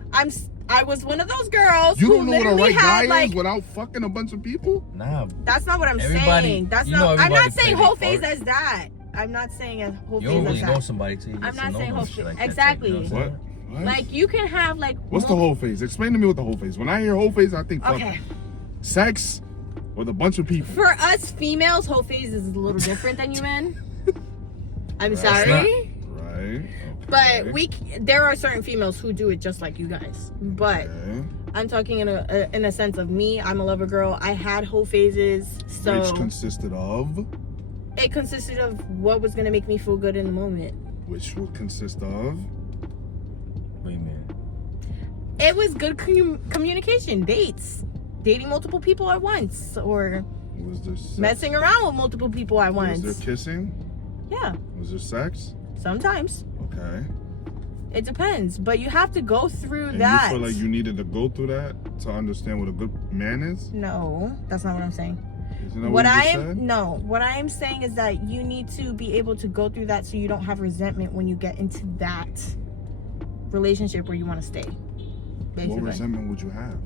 I was one of those girls You who don't know what a literally right had guy like is without fucking a bunch of people? Nah, that's not what I'm Everybody- saying. That's you know not I'm everybody not saying play whole their phase part. as that. I'm not saying a whole you phase don't as really know that. somebody till you I'm get not to know saying them, whole shit phase. like that, Exactly. you know what I'm saying? What? Like you can have like What's the whole phase? Explain to me what the whole phase. When I hear whole phase, I think fuck Okay. sex with a bunch of people. For us females, whole phase is a little different than you men. I'm Right. sorry. Right. But Okay. there are certain females who do it just like you guys. But Okay. I'm talking in a sense of me. I'm a lover girl. I had whole phases, so Which consisted of? it consisted of what was gonna make me feel good in the moment. Which would consist of? What do you mean? It was good communication, dates, dating multiple people at once, or Was there sex? messing around with multiple people at once. Was there kissing? Yeah, Was there sex? sometimes. Okay. It depends, but you have to go through And that. you feel like you needed to go through that to understand what a good man is? No, that's not what I'm saying. Isn't that What you I just am said? no, what I am saying is that you need to be able to go through that so you don't have resentment when you get into that relationship where you want to stay. What Basically, resentment would you have?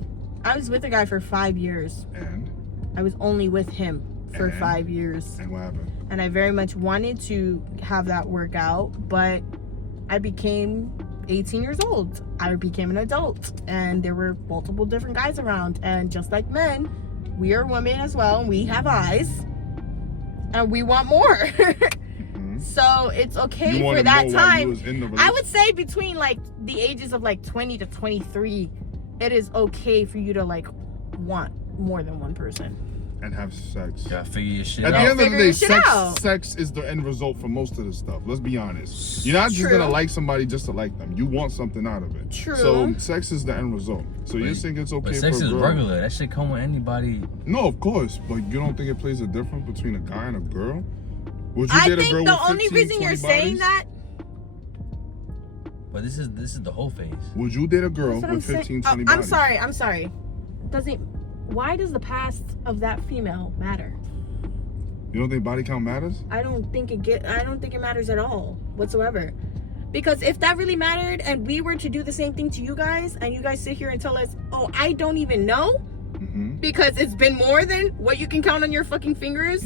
I was with a guy for 5 years. And? I was only with him for And? 5 years, And what happened? and I very much wanted to have that work out, but I became 18 years old. I became an adult, and there were multiple different guys around, and just like men, we are women as well, and we have eyes, and we want more. Mhm. So it's okay You for wanted that more while you time. was in the I relationship. would say between like the ages of like 20 to 23, it is okay for you to like want more than one person. And have sex. You gotta figure your shit At the out. end of the Figure day, your shit out. sex is the end result for most of the stuff. Let's be honest. You're not just True. gonna like somebody just to like them. You want something out of it. True. So sex is the end result. So you think it's okay But for sex a is girl? regular. That shit come with anybody. No, of course. But you don't think it plays a difference between a guy and a girl? Would you I date a think girl the with only 15, reason you're 20 saying bodies? that But this is the whole phase. Would you date a girl That's what with I'm 15, saying. 20 I'm bodies? I'm sorry. Why does the past of that female matter? You don't think body count matters? I don't think it matters at all whatsoever. Because if that really mattered and we were to do the same thing to you guys and you guys sit here and tell us, oh, I don't even know, because it's been more than what you can count on your fucking fingers,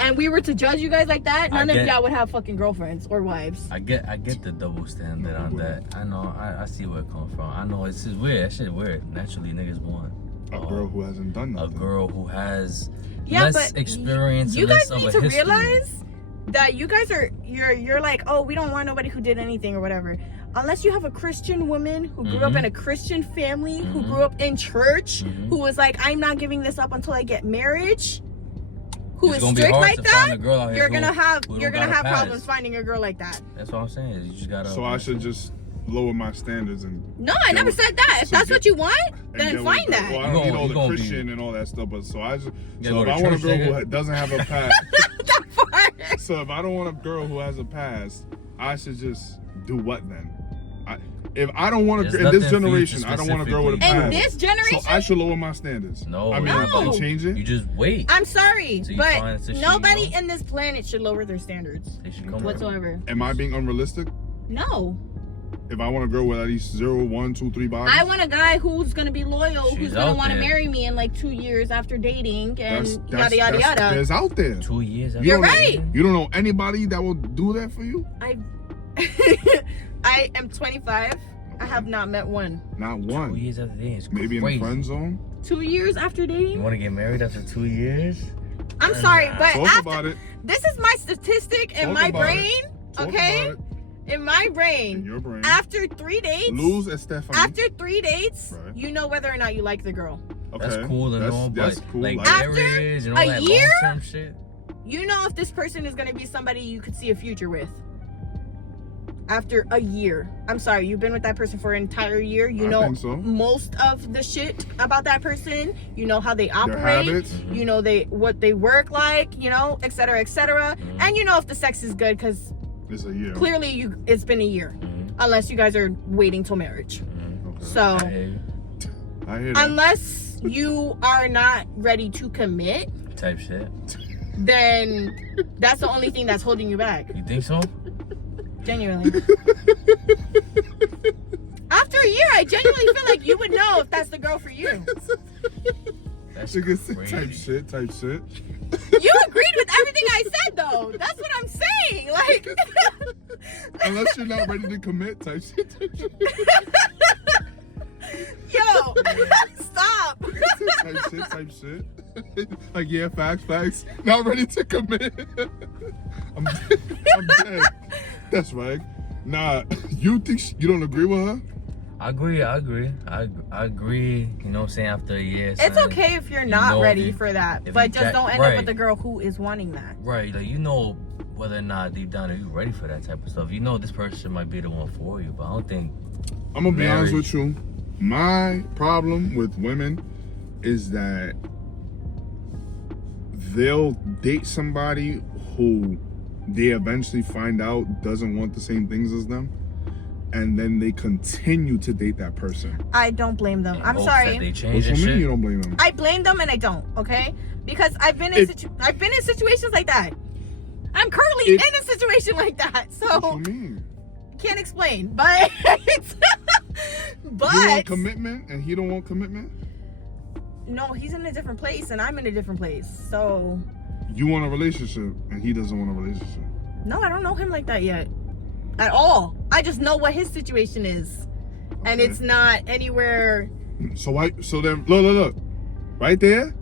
and we were to judge you guys like that, none of y'all would have fucking girlfriends or wives. I get the double standard on that. I know, I see where it comes from. I know it's just weird. That shit weird. Naturally, niggas want A girl who hasn't done nothing. A girl who has Yeah, less but experience. You and less guys need of to a history. realize that you guys are you're like, oh, we don't want nobody who did anything or whatever. Unless you have a Christian woman who grew up in a Christian family, who grew up in church, who was like, I'm not giving this up until I get marriage, who is strict like that, you're gonna have problems finding a girl like that. That's what I'm saying. You just gotta. So I should just lower my standards and. No, I never said that. If that's what you want, then find that. Well, I don't need all the Christian and all that stuff, but so I just. So if I want a girl who doesn't have a past. That part. So if I don't want a girl who has a past, I should just do what then? If I don't want to, in this generation, I don't want a girl with a past. In this generation, so I should lower my standards. No, I mean, no. change it. You just wait. I'm sorry, so but nobody in this planet should lower their standards whatsoever. Am I being unrealistic? No. If I want a girl with at least 0, 1, 2, 3 bodies, I want a guy who's gonna be loyal, who's gonna want to marry me in like 2 years after dating, and yada yada yada. There's out there. 2 years. After You're right. You don't know anybody that will do that for you. I am 25. I have not met one. Not one. 2 years after dating is maybe crazy. In the friend zone. 2 years after dating. You want to get married after 2 years? I'm sorry, but talk about it. This is my statistic in my brain. Okay. In my brain, in your brain, after 3 dates, LUZ and Stephanie. After 3 dates, you know whether or not you like the girl. Okay. That's cool and all, that's but cool. like after marriage and all a that year, long-term shit, you know if this person is gonna be somebody you could see a future with. After a year, I'm sorry, you've been with that person for an entire year. You know most of the shit about that person. You know how they operate. Their habits. You know what they work like. You know, etc., etc. And you know if the sex is good because it's a year. Clearly, it's been a year, unless you guys are waiting till marriage. Okay. So, I hear that. Unless you are not ready to commit, type shit, then that's the only thing that's holding you back. You think so? Genuinely. After a year, I genuinely feel like you would know if that's the girl for you. That's type shit. You agreed with everything I said, though. That's what I'm saying. Like, unless you're not ready to commit, type shit. Yo, stop. Type shit. Like, yeah, facts. Not ready to commit. I'm dead. That's right. Nah, you think you don't agree with her? I agree. I agree. You know what I'm saying? After a year. It's okay if you're not ready for that. But just don't end up with the girl who is wanting that. Right. Like, you know whether or not deep down are you ready for that type of stuff. You know this person might be the one for you, but I don't think. I'm going to be honest with you. My problem with women is that they'll date somebody who they eventually find out doesn't want the same things as them, and then they continue to date that person. I don't blame them. I'm sorry. They change what you mean you don't blame them? I blame them and I don't, okay? Because I've been in situations like that. I'm currently in a situation like that. So what you mean? Can't explain, but you want commitment and he don't want commitment? No, he's in a different place and I'm in a different place. So you want a relationship and he doesn't want a relationship? No, I don't know him like that yet. At all. I just know what his situation is. Okay. And it's not anywhere. So then look. Right there.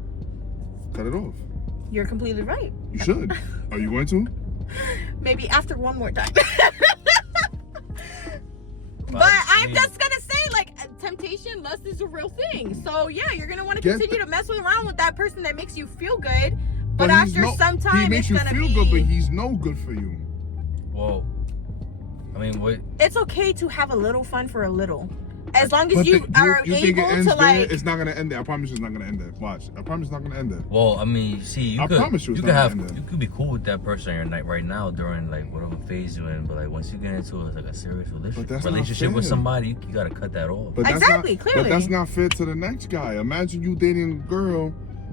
Cut it off. You're completely right. You should. Are you going to? Maybe after one more time. But I'm just gonna say, like, temptation, lust is a real thing. So yeah, you're gonna want to continue to mess around with that person that makes you feel good. But after some time, it's gonna be. He makes you feel good, but he's no good for you. Whoa. I mean, what? It's okay to have a little fun for a little. As long as But you are you think it able ends to there? like. It's not gonna end there. I promise you it's not gonna end there. Watch. I promise it's not gonna end there. Well, I mean, see, you I could, promise you it's you not could have, gonna end there. you could be cool with that person in your night right now during like whatever phase you're in, but like once you get into like a serious But that's not relationship with fair. somebody, you gotta cut that off. But that's Exactly, not, clearly. But that's not fair to the next guy. Imagine you dating a girl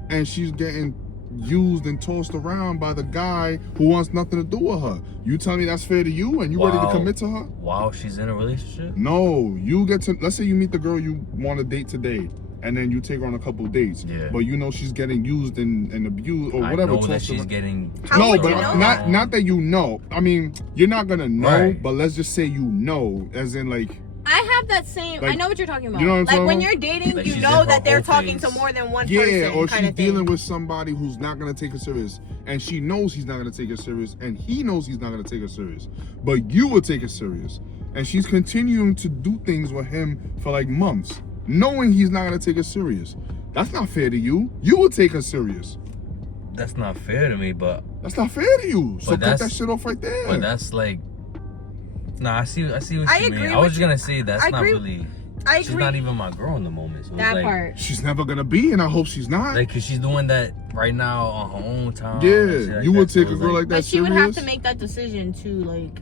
and she's getting used and tossed around by the guy who wants nothing to do with her. You tell me that's fair to you and you ready to commit to her? While she's in a relationship? No, you get to, let's say you meet the girl you want to date today, and then you take her on a couple dates. Yeah. But you know she's getting used and abused or I whatever. know that tossed she's around. getting. How No, would but you know not that you know. I mean, you're not gonna know, Right. but let's just say you know, as in like. I have that same. I Like, know what you're talking about. you know what I'm like talking when about? you're dating, Like you she's know in that her they're whole talking to phase. more than one Yeah, person. or kind she's of thing. dealing with somebody who's not gonna take her serious, and she knows he's not gonna take her serious, and he knows he's not gonna take her serious, but you will take her serious, and she's continuing to do things with him for like months, knowing he's not gonna take her serious. That's not fair to you. You will take her serious. That's not fair to me, but That's not fair to you. So cut that's- that shit off right there. but that's like. Nah, I see what I you mean. agree I was with just you. gonna say that's I not agree- really. I She's agree. not even my girl in the moment. So it's that like, part. She's never gonna be, and I hope she's not. Like, cause she's doing that right now on her own time. Yeah, and shit like you would that, so take a it's girl like that But she serious. would have to make that decision to like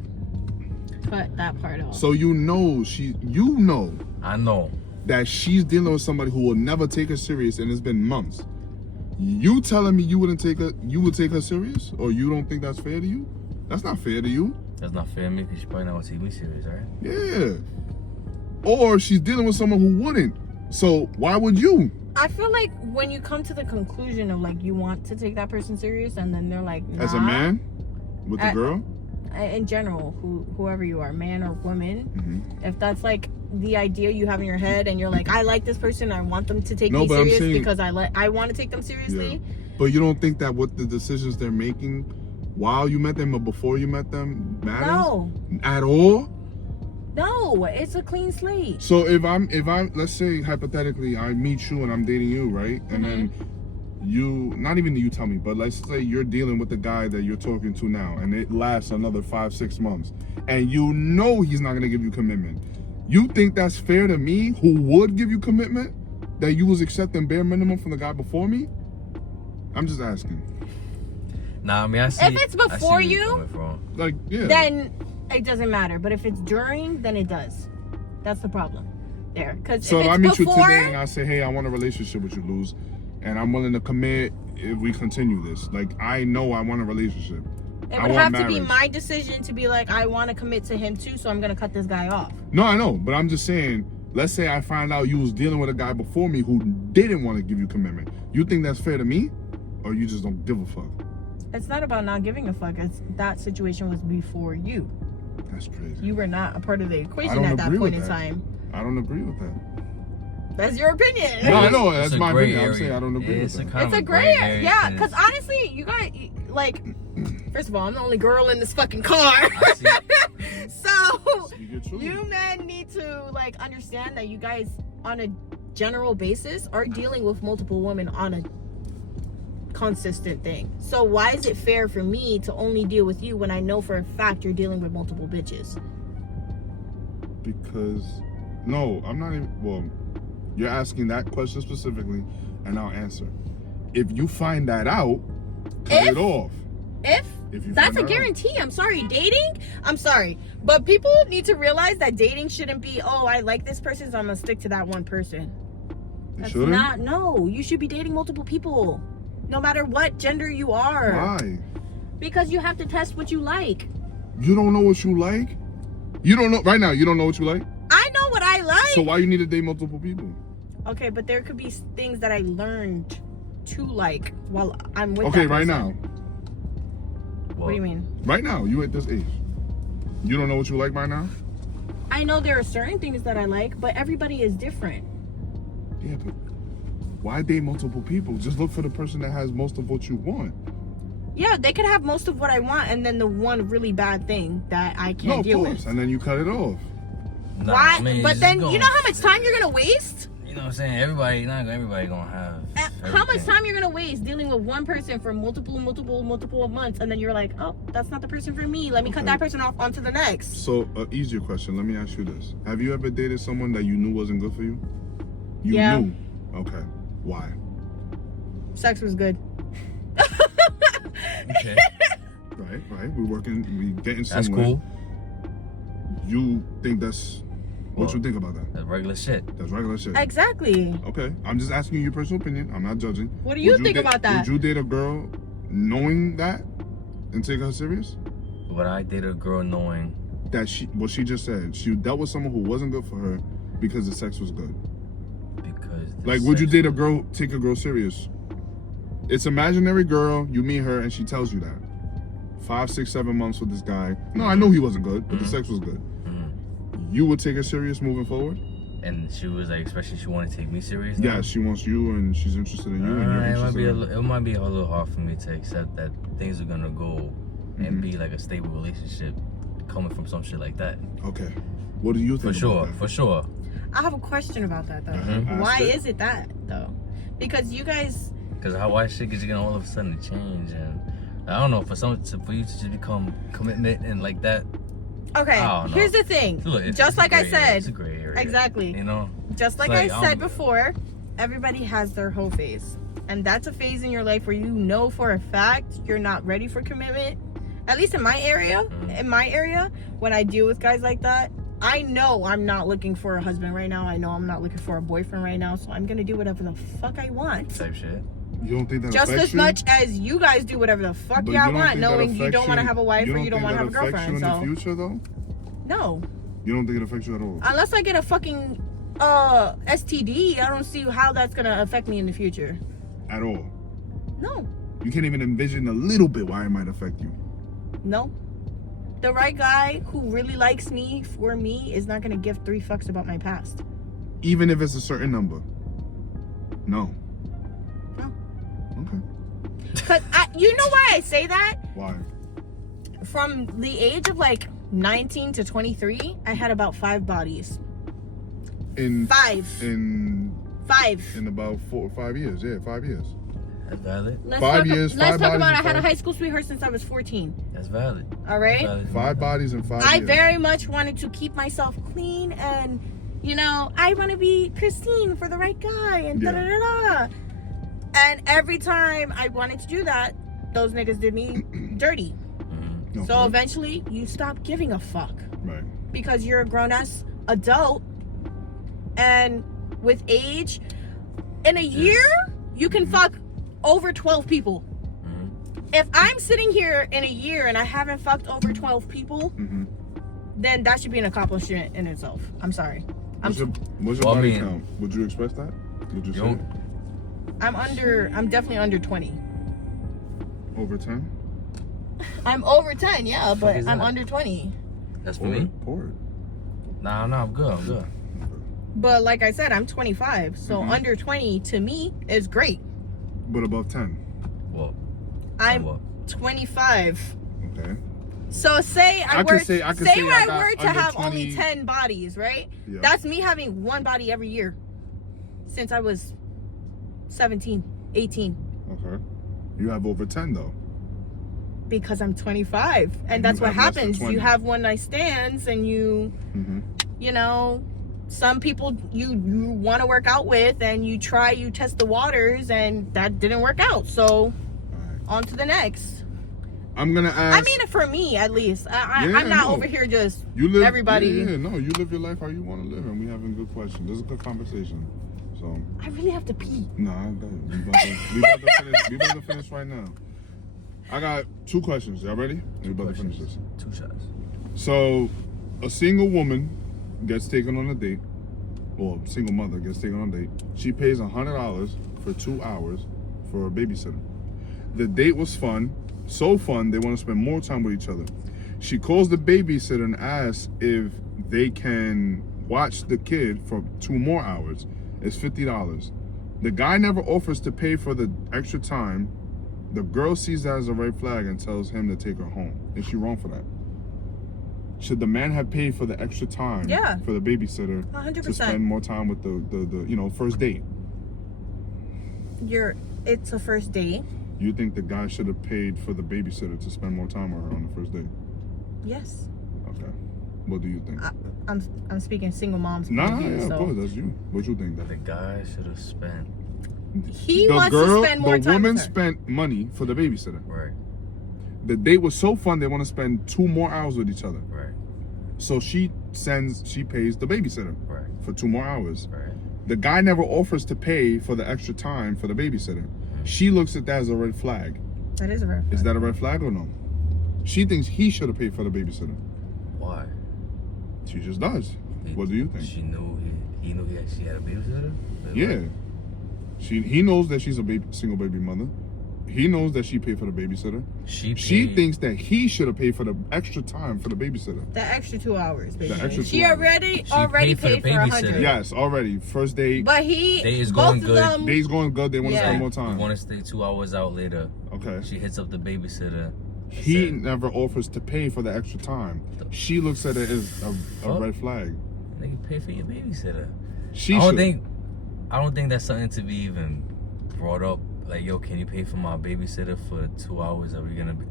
cut that part off. So you know I know. that she's dealing with somebody who will never take her serious, and it's been months. You telling me you would take her serious, or you don't think that's fair to you? That's not fair to you. That's not fair to me because she probably not gonna take me serious, right? Yeah. Or she's dealing with someone who wouldn't. So why would you? I feel like when you come to the conclusion of like you want to take that person serious, and then they're like, nah, As a man with the girl? in general, whoever you are, man or woman, Mm-hmm. if that's like the idea you have in your head, and you're like, I like this person, I want them to take No, me but I'm serious saying- because I want to take them seriously. But you don't think that what the decisions they're making while you met them or before you met them matters? No, At all? no, it's a clean slate. So if I'm let's say hypothetically I meet you and I'm dating you, right? And then you, not even you tell me, but let's say you're dealing with the guy that you're talking to now, and it lasts another 5-6 months, and you know he's not gonna give you commitment. You think that's fair to me, who would give you commitment, that you was accepting bare minimum from the guy before me? I'm just asking. Nah, I mean, I see. If it's I see before where you're you, coming from. Like, yeah. then it doesn't matter. But if it's during, then it does. That's the problem there. Because So if if I it's meet before, you today and I say, hey, I want a relationship with you, Luz, and I'm willing to commit if we continue this. Like, I know I want a relationship. it I would want have to be marriage. my decision to be like, I want to commit to him too, so I'm gonna cut this guy off. No, I know, but I'm just saying, let's say I find out you was dealing with a guy before me who didn't want to give you commitment. You think that's fair to me? Or you just don't give a fuck? It's not about not giving a fuck. It's that situation was before you. That's crazy. You were not a part of the I equation don't at that agree point with in that. time. I don't agree with that. That's your opinion. No, I know, It's that's a my gray opinion. I'm area. saying I don't agree with It's a that. kind It's of a gray area. Yeah, 'cause because honestly, you guys, like, first of all, I'm the only girl in this fucking car. I see. So, Speak your truth. you men need to, like, understand that you guys, on a general basis, are dealing with multiple women on a consistent thing. So why is it fair for me to only deal with you when I know for a fact you're dealing with multiple bitches? Because, no, I'm not even, well, you're asking that question specifically, and I'll answer. If you find that out, cut it off. If you that's find a that out. guarantee. I'm sorry. Dating, I'm sorry. But people need to realize that dating shouldn't be, oh, I like this person, so I'm going to stick to that one person. You That's shouldn't? not, no. You should be dating multiple people, no matter what gender you are. Why? Because you have to test what you like. You don't know what you like? You don't know, right now, you don't know what you like? I know what I like. So why you need to date multiple people? Okay, but there could be things that I learned to like while I'm with Okay, that right person. now. What do you mean? Right now, you at this age. You don't know what you like right now? I know there are certain things that I like, but everybody is different. Yeah, but why date multiple people? Just look for the person that has most of what you want. Yeah, they could have most of what I want, and then the one really bad thing that I No, can't of deal course. with. And then you cut it off. Nah, Why? I mean, But it's then going- you know how much time you're gonna waste? You know what I'm saying? Everybody gonna have. How much time you're gonna waste dealing with one person for multiple months, and then you're like, oh, that's not the person for me. Let me cut that person off onto the next. So, easier question. Let me ask you this: have you ever dated someone that you knew wasn't good for you? You knew. Okay. Why? Sex was good. Okay. Right. We getting somewhere. That's cool. You think that's what you think about that? That's regular shit. That's regular shit. Exactly. Okay. I'm just asking you your personal opinion. I'm not judging. What do you think about that? Would you date a girl knowing that and take her serious? Would I date a girl knowing that what she just said, she dealt with someone who wasn't good for her because the sex was good? Because like, would you date a girl, take a girl serious? It's imaginary girl, you meet her and she tells you that. 5, 6, 7 months with this guy. No, I know he wasn't good, but the sex was good. You would take her serious moving forward? And she was like, especially she wanted to take me serious. Yeah, she wants you and she's interested in you and you're interested in her. It might be a little hard for me to accept that things are gonna go and be like a stable relationship coming from some shit like that. Okay. What do you think? For sure. I have a question about that though. Why is it that though? Because you guys. Because why shit is gonna all of a sudden change, and I don't know, for you to just become commitment and like that. Okay, here's the thing. Just like I said, it's a gray area. Exactly. You know. Just like I said before, everybody has their whole phase, and that's a phase in your life where you know for a fact you're not ready for commitment. At least in my area, when I deal with guys like that, I know I'm not looking for a husband right now. I know I'm not looking for a boyfriend right now, so I'm gonna do whatever the fuck I want. Type shit. You don't think that just affects as much as you guys do whatever the fuck y'all want, knowing you don't want to have a wife or you don't want to have a girlfriend. You in the future though? No. You don't think it affects you at all? Unless I get a fucking STD, I don't see how that's gonna affect me in the future. At all? No. You can't even envision a little bit why it might affect you. No. The right guy who really likes me for me is not gonna give 3 fucks about my past. Even if it's a certain number? No. No. Okay. Cause you know why I say that? Why? From the age of like 19 to 23, I had about 5 bodies. In 5. In 5. In about 4 or 5 years. Yeah, 5 years. That's valid. Let's 5 years. Let's 5 talk about bodies I had a high school sweetheart since I was 14. That's valid. All right. Valid. 5 bodies in 5 years. I very much wanted to keep myself clean, and you know, I want to be Christine for the right guy, and da da da da. And every time I wanted to do that, those niggas did me dirty. Okay. So eventually, you stop giving a fuck. Right. Because you're a grown-ass adult, and with age, in a year, you can fuck over 12 people. If I'm sitting here in a year and I haven't fucked over 12 people, then that should be an accomplishment in itself. I'm sorry. What's your body count? Would you express that? Would you say? I'm definitely under 20. Over 10? I'm over 10, yeah, but I'm under 20. That's for me? Pour it. Nah, I'm good. But like I said, I'm 25, so under 20 to me is great. But above 10? Well, I'm 25. Okay. So say I were to have 20... only 10 bodies, right? Yeah. That's me having 1 body every year since I was 17, 18. Okay. You have over 10 though. Because I'm 25, and that's what happens. You have one night stands, and you know, some people you want to work out with, and you test the waters, and that didn't work out. So on to the next. I'm gonna ask. I mean, for me at least, I'm not over here just everybody. No, you live your life how you want to live, and we having good questions. This is a good conversation. So I really have to pee. Nah, we about to finish right now. I got 2 questions. Y'all ready? We're about to finish this. 2 shots. So, a single woman gets taken on a date, or a single mother gets taken on a date. She pays $100 for 2 hours for a babysitter. The date was fun, so fun they want to spend more time with each other. She calls the babysitter and asks if they can watch the kid for 2 more hours. It's $50. The guy never offers to pay for the extra time. The girl sees that as a red flag and tells him to take her home. Is she wrong for that? Should the man have paid for the extra time for the babysitter 100%. to spend more time with the first date? it's a first date. You think the guy should have paid for the babysitter to spend more time with her on the first date? Yes. Okay. What do you think? I'm speaking single moms. Nah, point of view, yeah, so. of course, that's you. What you think? The That guy should have spent. He wants to spend more the time woman with her. spent money for the babysitter. Right. The date was so fun, they want to spend 2 more hours with each other. Right. So she pays the babysitter Right. for 2 more hours. Right. The guy never offers to pay for the extra time for the babysitter. She looks at that as a red flag. That is a red flag. Is that a red flag or no? She thinks he should have paid for the babysitter. Why? She just does. What do you think? She knew he knew she had a babysitter. Like, Yeah. what? He knows that she's a single baby mother. He knows that she paid for the babysitter. She thinks that he should have paid for the extra time for the babysitter. The extra 2 hours, basically. extra 2 She hours. already paid for the paid for babysitter. 100. Yes, already. First date. But Day is both going of good. them, Day's going good. They want to Yeah. spend more I time. want to stay 2 hours out later. Okay. She hits up the babysitter. He Said, never offers to pay for the extra time. She looks at it as a Fuck. red flag. Nigga, pay for your babysitter. She I don't should. think that's something to be even brought up. Like, yo, can you pay for my babysitter for 2 hours? Are we gonna be?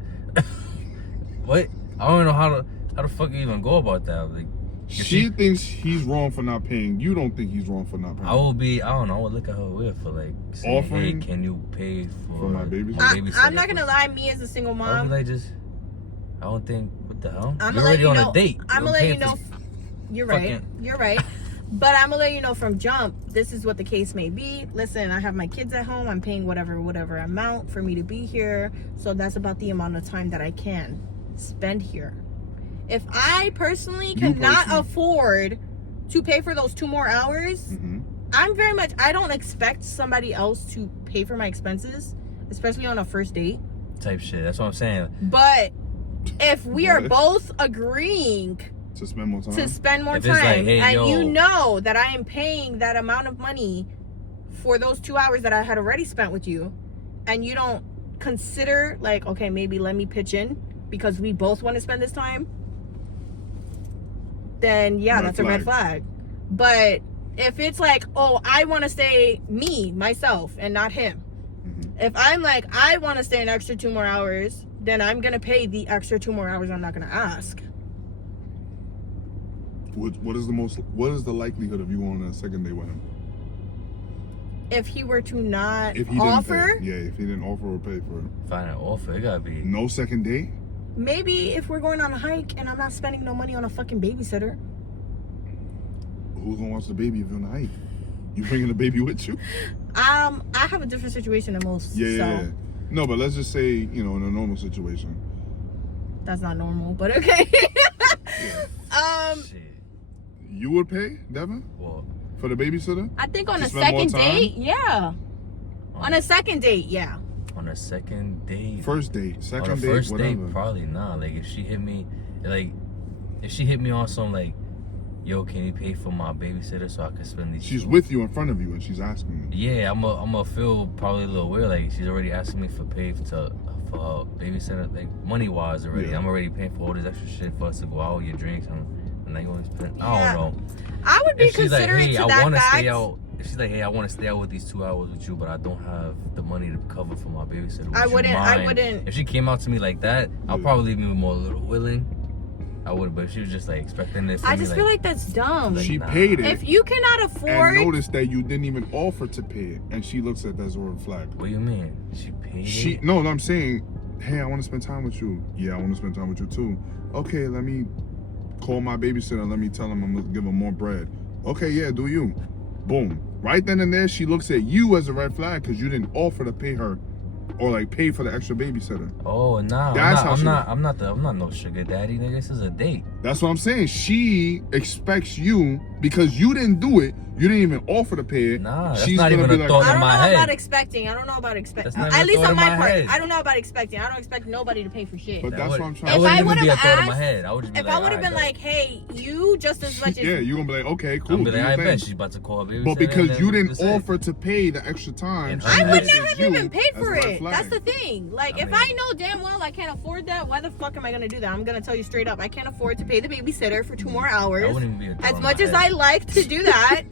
What? I don't know how the fuck you even go about that. Like, if She thinks he's wrong for not paying. You don't think he's wrong for not paying. I don't know. I would look at her weird for like saying, Offering hey, can you pay for my babysitter? I'm not gonna lie. Me as a single I mom, would like I don't think. What the hell? I'm You're gonna let already you on know. a date. I'm gonna let you paying know. for- You're right. fucking- You're right. But I'm gonna let you know from jump. This is what the case may be. Listen, I have my kids at home. I'm paying whatever amount for me to be here. So that's about the amount of time that I can spend here. If I personally cannot afford to pay for those 2 more hours, Mhm. I don't expect somebody else to pay for my expenses, especially on a first date. type shit. That's what I'm saying. But if we are What? both agreeing To spend more time. to spend more If it's time, like, hey, and yo. you know that I am paying that amount of money for those 2 hours that I had already spent with you, and you don't consider like, okay, maybe let me pitch in because we both want to spend this time, then yeah, Red that's a red flag. But if it's like, oh, I want to stay myself and not him. Mhm. If I'm like, I want to stay an extra 2 more hours, then I'm gonna pay the extra 2 more hours. I'm not gonna ask. What is the likelihood of you going on a second date with him? If he were to not If he offer, didn't pay. Yeah, if he didn't offer or pay for it. Find an offer. It gotta be. No second date? maybe if we're going on a hike and I'm not spending no money on a fucking babysitter. Who's gonna watch the baby if you're on a hike? You bringing the baby with you? I have a different situation than most. Yeah, so yeah. No, but let's just say, in a normal situation. that's not normal, but okay. Shit. You would pay, Devin? Well, For the babysitter? I think on To a spend more second time? date, yeah. On a second date, yeah. on a second date. First date, second on a date, first whatever. date, probably not. Like if she hit me on some like, yo, can you pay for my babysitter so I can spend these? She's with you in front of you and she's asking you. Yeah, I'm gonna feel probably a little weird. Like she's already asking me for her babysitter, like money wise already. Yeah. I'm already paying for all this extra shit for us to go out, get drinks, and I going to spend. Yeah. I don't know. I would be If she's like, considerate hey, to I that want to fact. stay out. If she's like, hey, I want to stay out with these 2 hours with you, but I don't have the money to cover for my babysitter. Would I you wouldn't- mind? If she came out to me like that, I'll Yeah. probably be more a little willing. I would, but if she was just like expecting this. I just feel like that's dumb. Like, She nah. paid it If you cannot and afford, noticed that you didn't even offer to pay it, and she looks at that as a red flag. What do you mean? She paid it? No, I'm saying, hey, I want to spend time with you. Yeah, I want to spend time with you too. Okay, let me call my babysitter. Let me tell him I'm gonna give him more bread. Okay, yeah, do you? Boom. Right then and there, she looks at you as a red flag because you didn't offer to pay her, or like pay for the extra babysitter. Oh nah, That's how I'm not no sugar daddy, nigga. This is a date. That's what I'm saying. She expects you because you didn't do it. You didn't even offer to pay it. Nah, that's She's not gonna even be a like, thought I in don't know my head. about expecting. I don't know about expecting. That's not At even a least thought on in my my part, head. I don't know about expecting. I don't expect nobody to pay for shit. But that's what I'm trying That to If wouldn't I even would've be a thought in my asked- head. I would just be If like, I would have been alright, like, hey, you just as much as yeah, you're gonna be like, okay, cool. I'm do be like, your I thing. bet she's about to call her babysitter. But because and you then didn't that's it. offer to pay the extra time, And she I I would looks not at have you even paid as for a red it. flag. That's the thing. Like, I if mean- I know damn well I can't afford that, why the fuck am I gonna do that? I'm gonna tell you straight up, I can't afford to pay the babysitter for 2 more That hours. wouldn't even be a thought As in much my as I head. like to do that,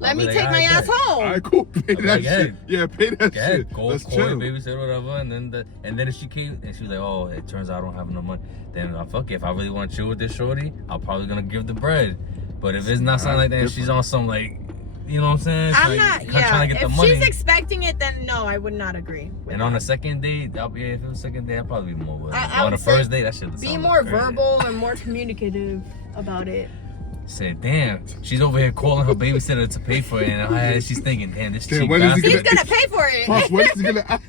Let I'll me be like, take my alright, ass bet. home. All right, cool. Pay that like, shit. Yeah, pay that Yeah, shit. go Let's call your chill. babysitter or whatever, and then if she came and she was like, oh, it turns out I don't have enough money, then fuck it. If I really want to chill with this shorty, I'm probably gonna give the bread. But if it's not something like that, and she's on some like, you know what I'm saying? I'm like, not. trying to get If the money. she's expecting it, then no, I would not agree. With And that. on the second date, if it was second date, I'd probably be more with her. I On the would say first date, that shit be more verbal and more communicative about it. Said, damn, she's over here calling her babysitter to pay for it, and she's thinking, damn, this cheap when is he bastard. He's gonna pay for it. Plus, when is he gonna ask?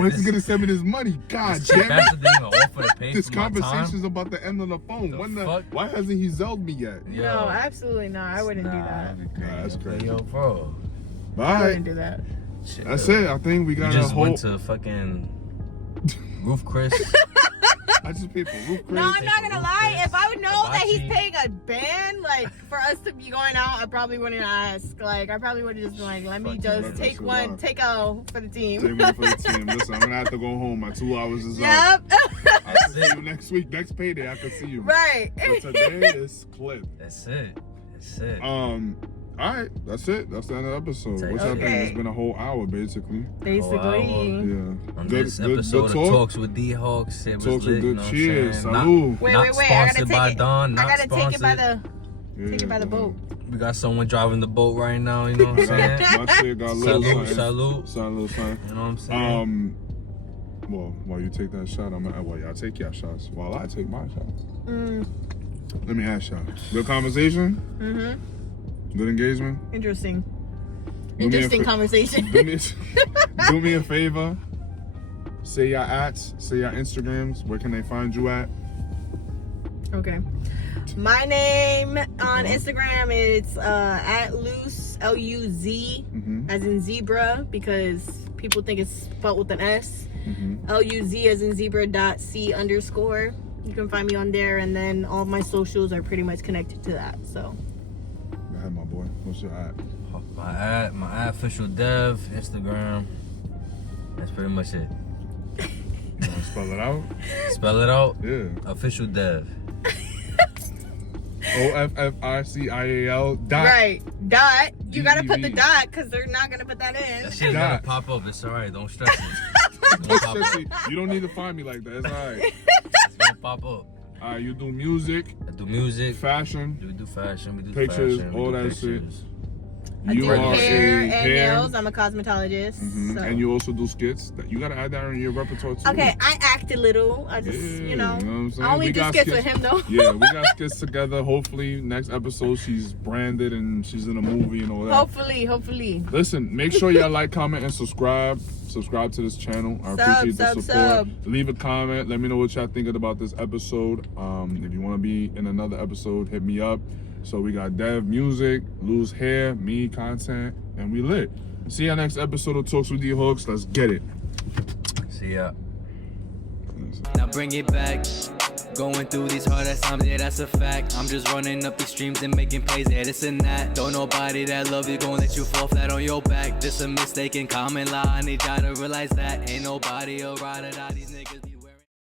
When is he gonna send me this money? God This damn cheap it. bastard didn't even offer to pay This for my conversation's time. about to end on the phone. The fuck? Why hasn't he zelled me yet? Yo, No, absolutely not. I wouldn't do that. that'd be Nah, that's crazy. Yo, bro. All I right, wouldn't do that. Shit, that's it. I think we You got just a whole. went to fucking Roof Chris. I just paid for roof No, Chris. I'm not gonna lie. If I would know that he's Hibachi. paying a band, like for us to be going out, I probably wouldn't ask. Like I probably would have just been like, let me Fuck just yeah. take That's one, wild. take a for the team. Take one for the team. Listen, I'm gonna have to go home. My 2 hours is up. Yep. I'll see you next week. Next payday, I can see you. Right. But today is clip. That's it. That's it. All right, that's it. That's the end of the episode. Take Which I think care. it's been a whole hour basically. Basically. Yeah. On Good- this good- episode good of talk. Talks with DHAWKS, it was Talks with lit, good. you know what I'm Cheers. saying? Not- Salud. Wait, not wait, wait. I gotta sponsored take by it. Don, I not gotta take it by sponsored. the take it by the boat. We got someone driving the boat right now, you know what I'm saying? My shit got a little Salute, something. salute. Salute, son. You know what I'm saying? Well, while you take that shot, y'all take your shots while I take my shot. Mm. Let me ask y'all. Good conversation? Mhm. Good engagement? Interesting. Do me a Interesting fa- conversation. do me a favor. Say your ats, say your Instagrams. Where can they find you at? Okay. My name on Instagram is at LUZ, LUZ, as in zebra, because people think it's spelled with an S. LUZ as in zebra.c_. You can find me on there, and then all of my socials are pretty much connected to that. So. Go ahead, my boy. What's your at? My official dev, Instagram. That's pretty much it. You want to spell it out? Spell it out. Yeah. Official dev. OFFICIAL dot. Right. Dot. You gotta put the DEV. dot because they're not gonna put that in. That shit's Dot. gonna pop up. It's alright. Don't stress it. Don't pop up. You don't need to find me like that. It's alright. It's gonna pop up. Alright, you do music, I do music. fashion. We do fashion. We do Pictures, fashion. all we do that shit. pictures. I You do are hair a and hair. nails. I'm a cosmetologist. So. And you also do skits. You gotta add that in your repertoire too. Okay, I act a little. I just, Yeah, you know, what I'm saying? I only We do got skits with him though. Yeah, we got skits together. Hopefully, next episode she's branded and she's in a movie and all that. Hopefully. Listen, make sure y'all like, comment, and subscribe. Subscribe to this channel. I appreciate the support. Sub. Leave a comment. Let me know what y'all thinking about this episode. If you want to be in another episode, hit me up. So we got Dev music, Luz hair, me content, and we lit. See y'all next episode of Talks with DHAWKS. Let's get it. See ya. Now bring it back. Going through these hard ass times, yeah, that's a fact. I'm just running up these streams and making plays, yeah, this and that. Don't nobody that love you gon' let you fall flat on your back. This a mistaken common lie, I need y'all to realize that. Ain't nobody a ride or die, these niggas be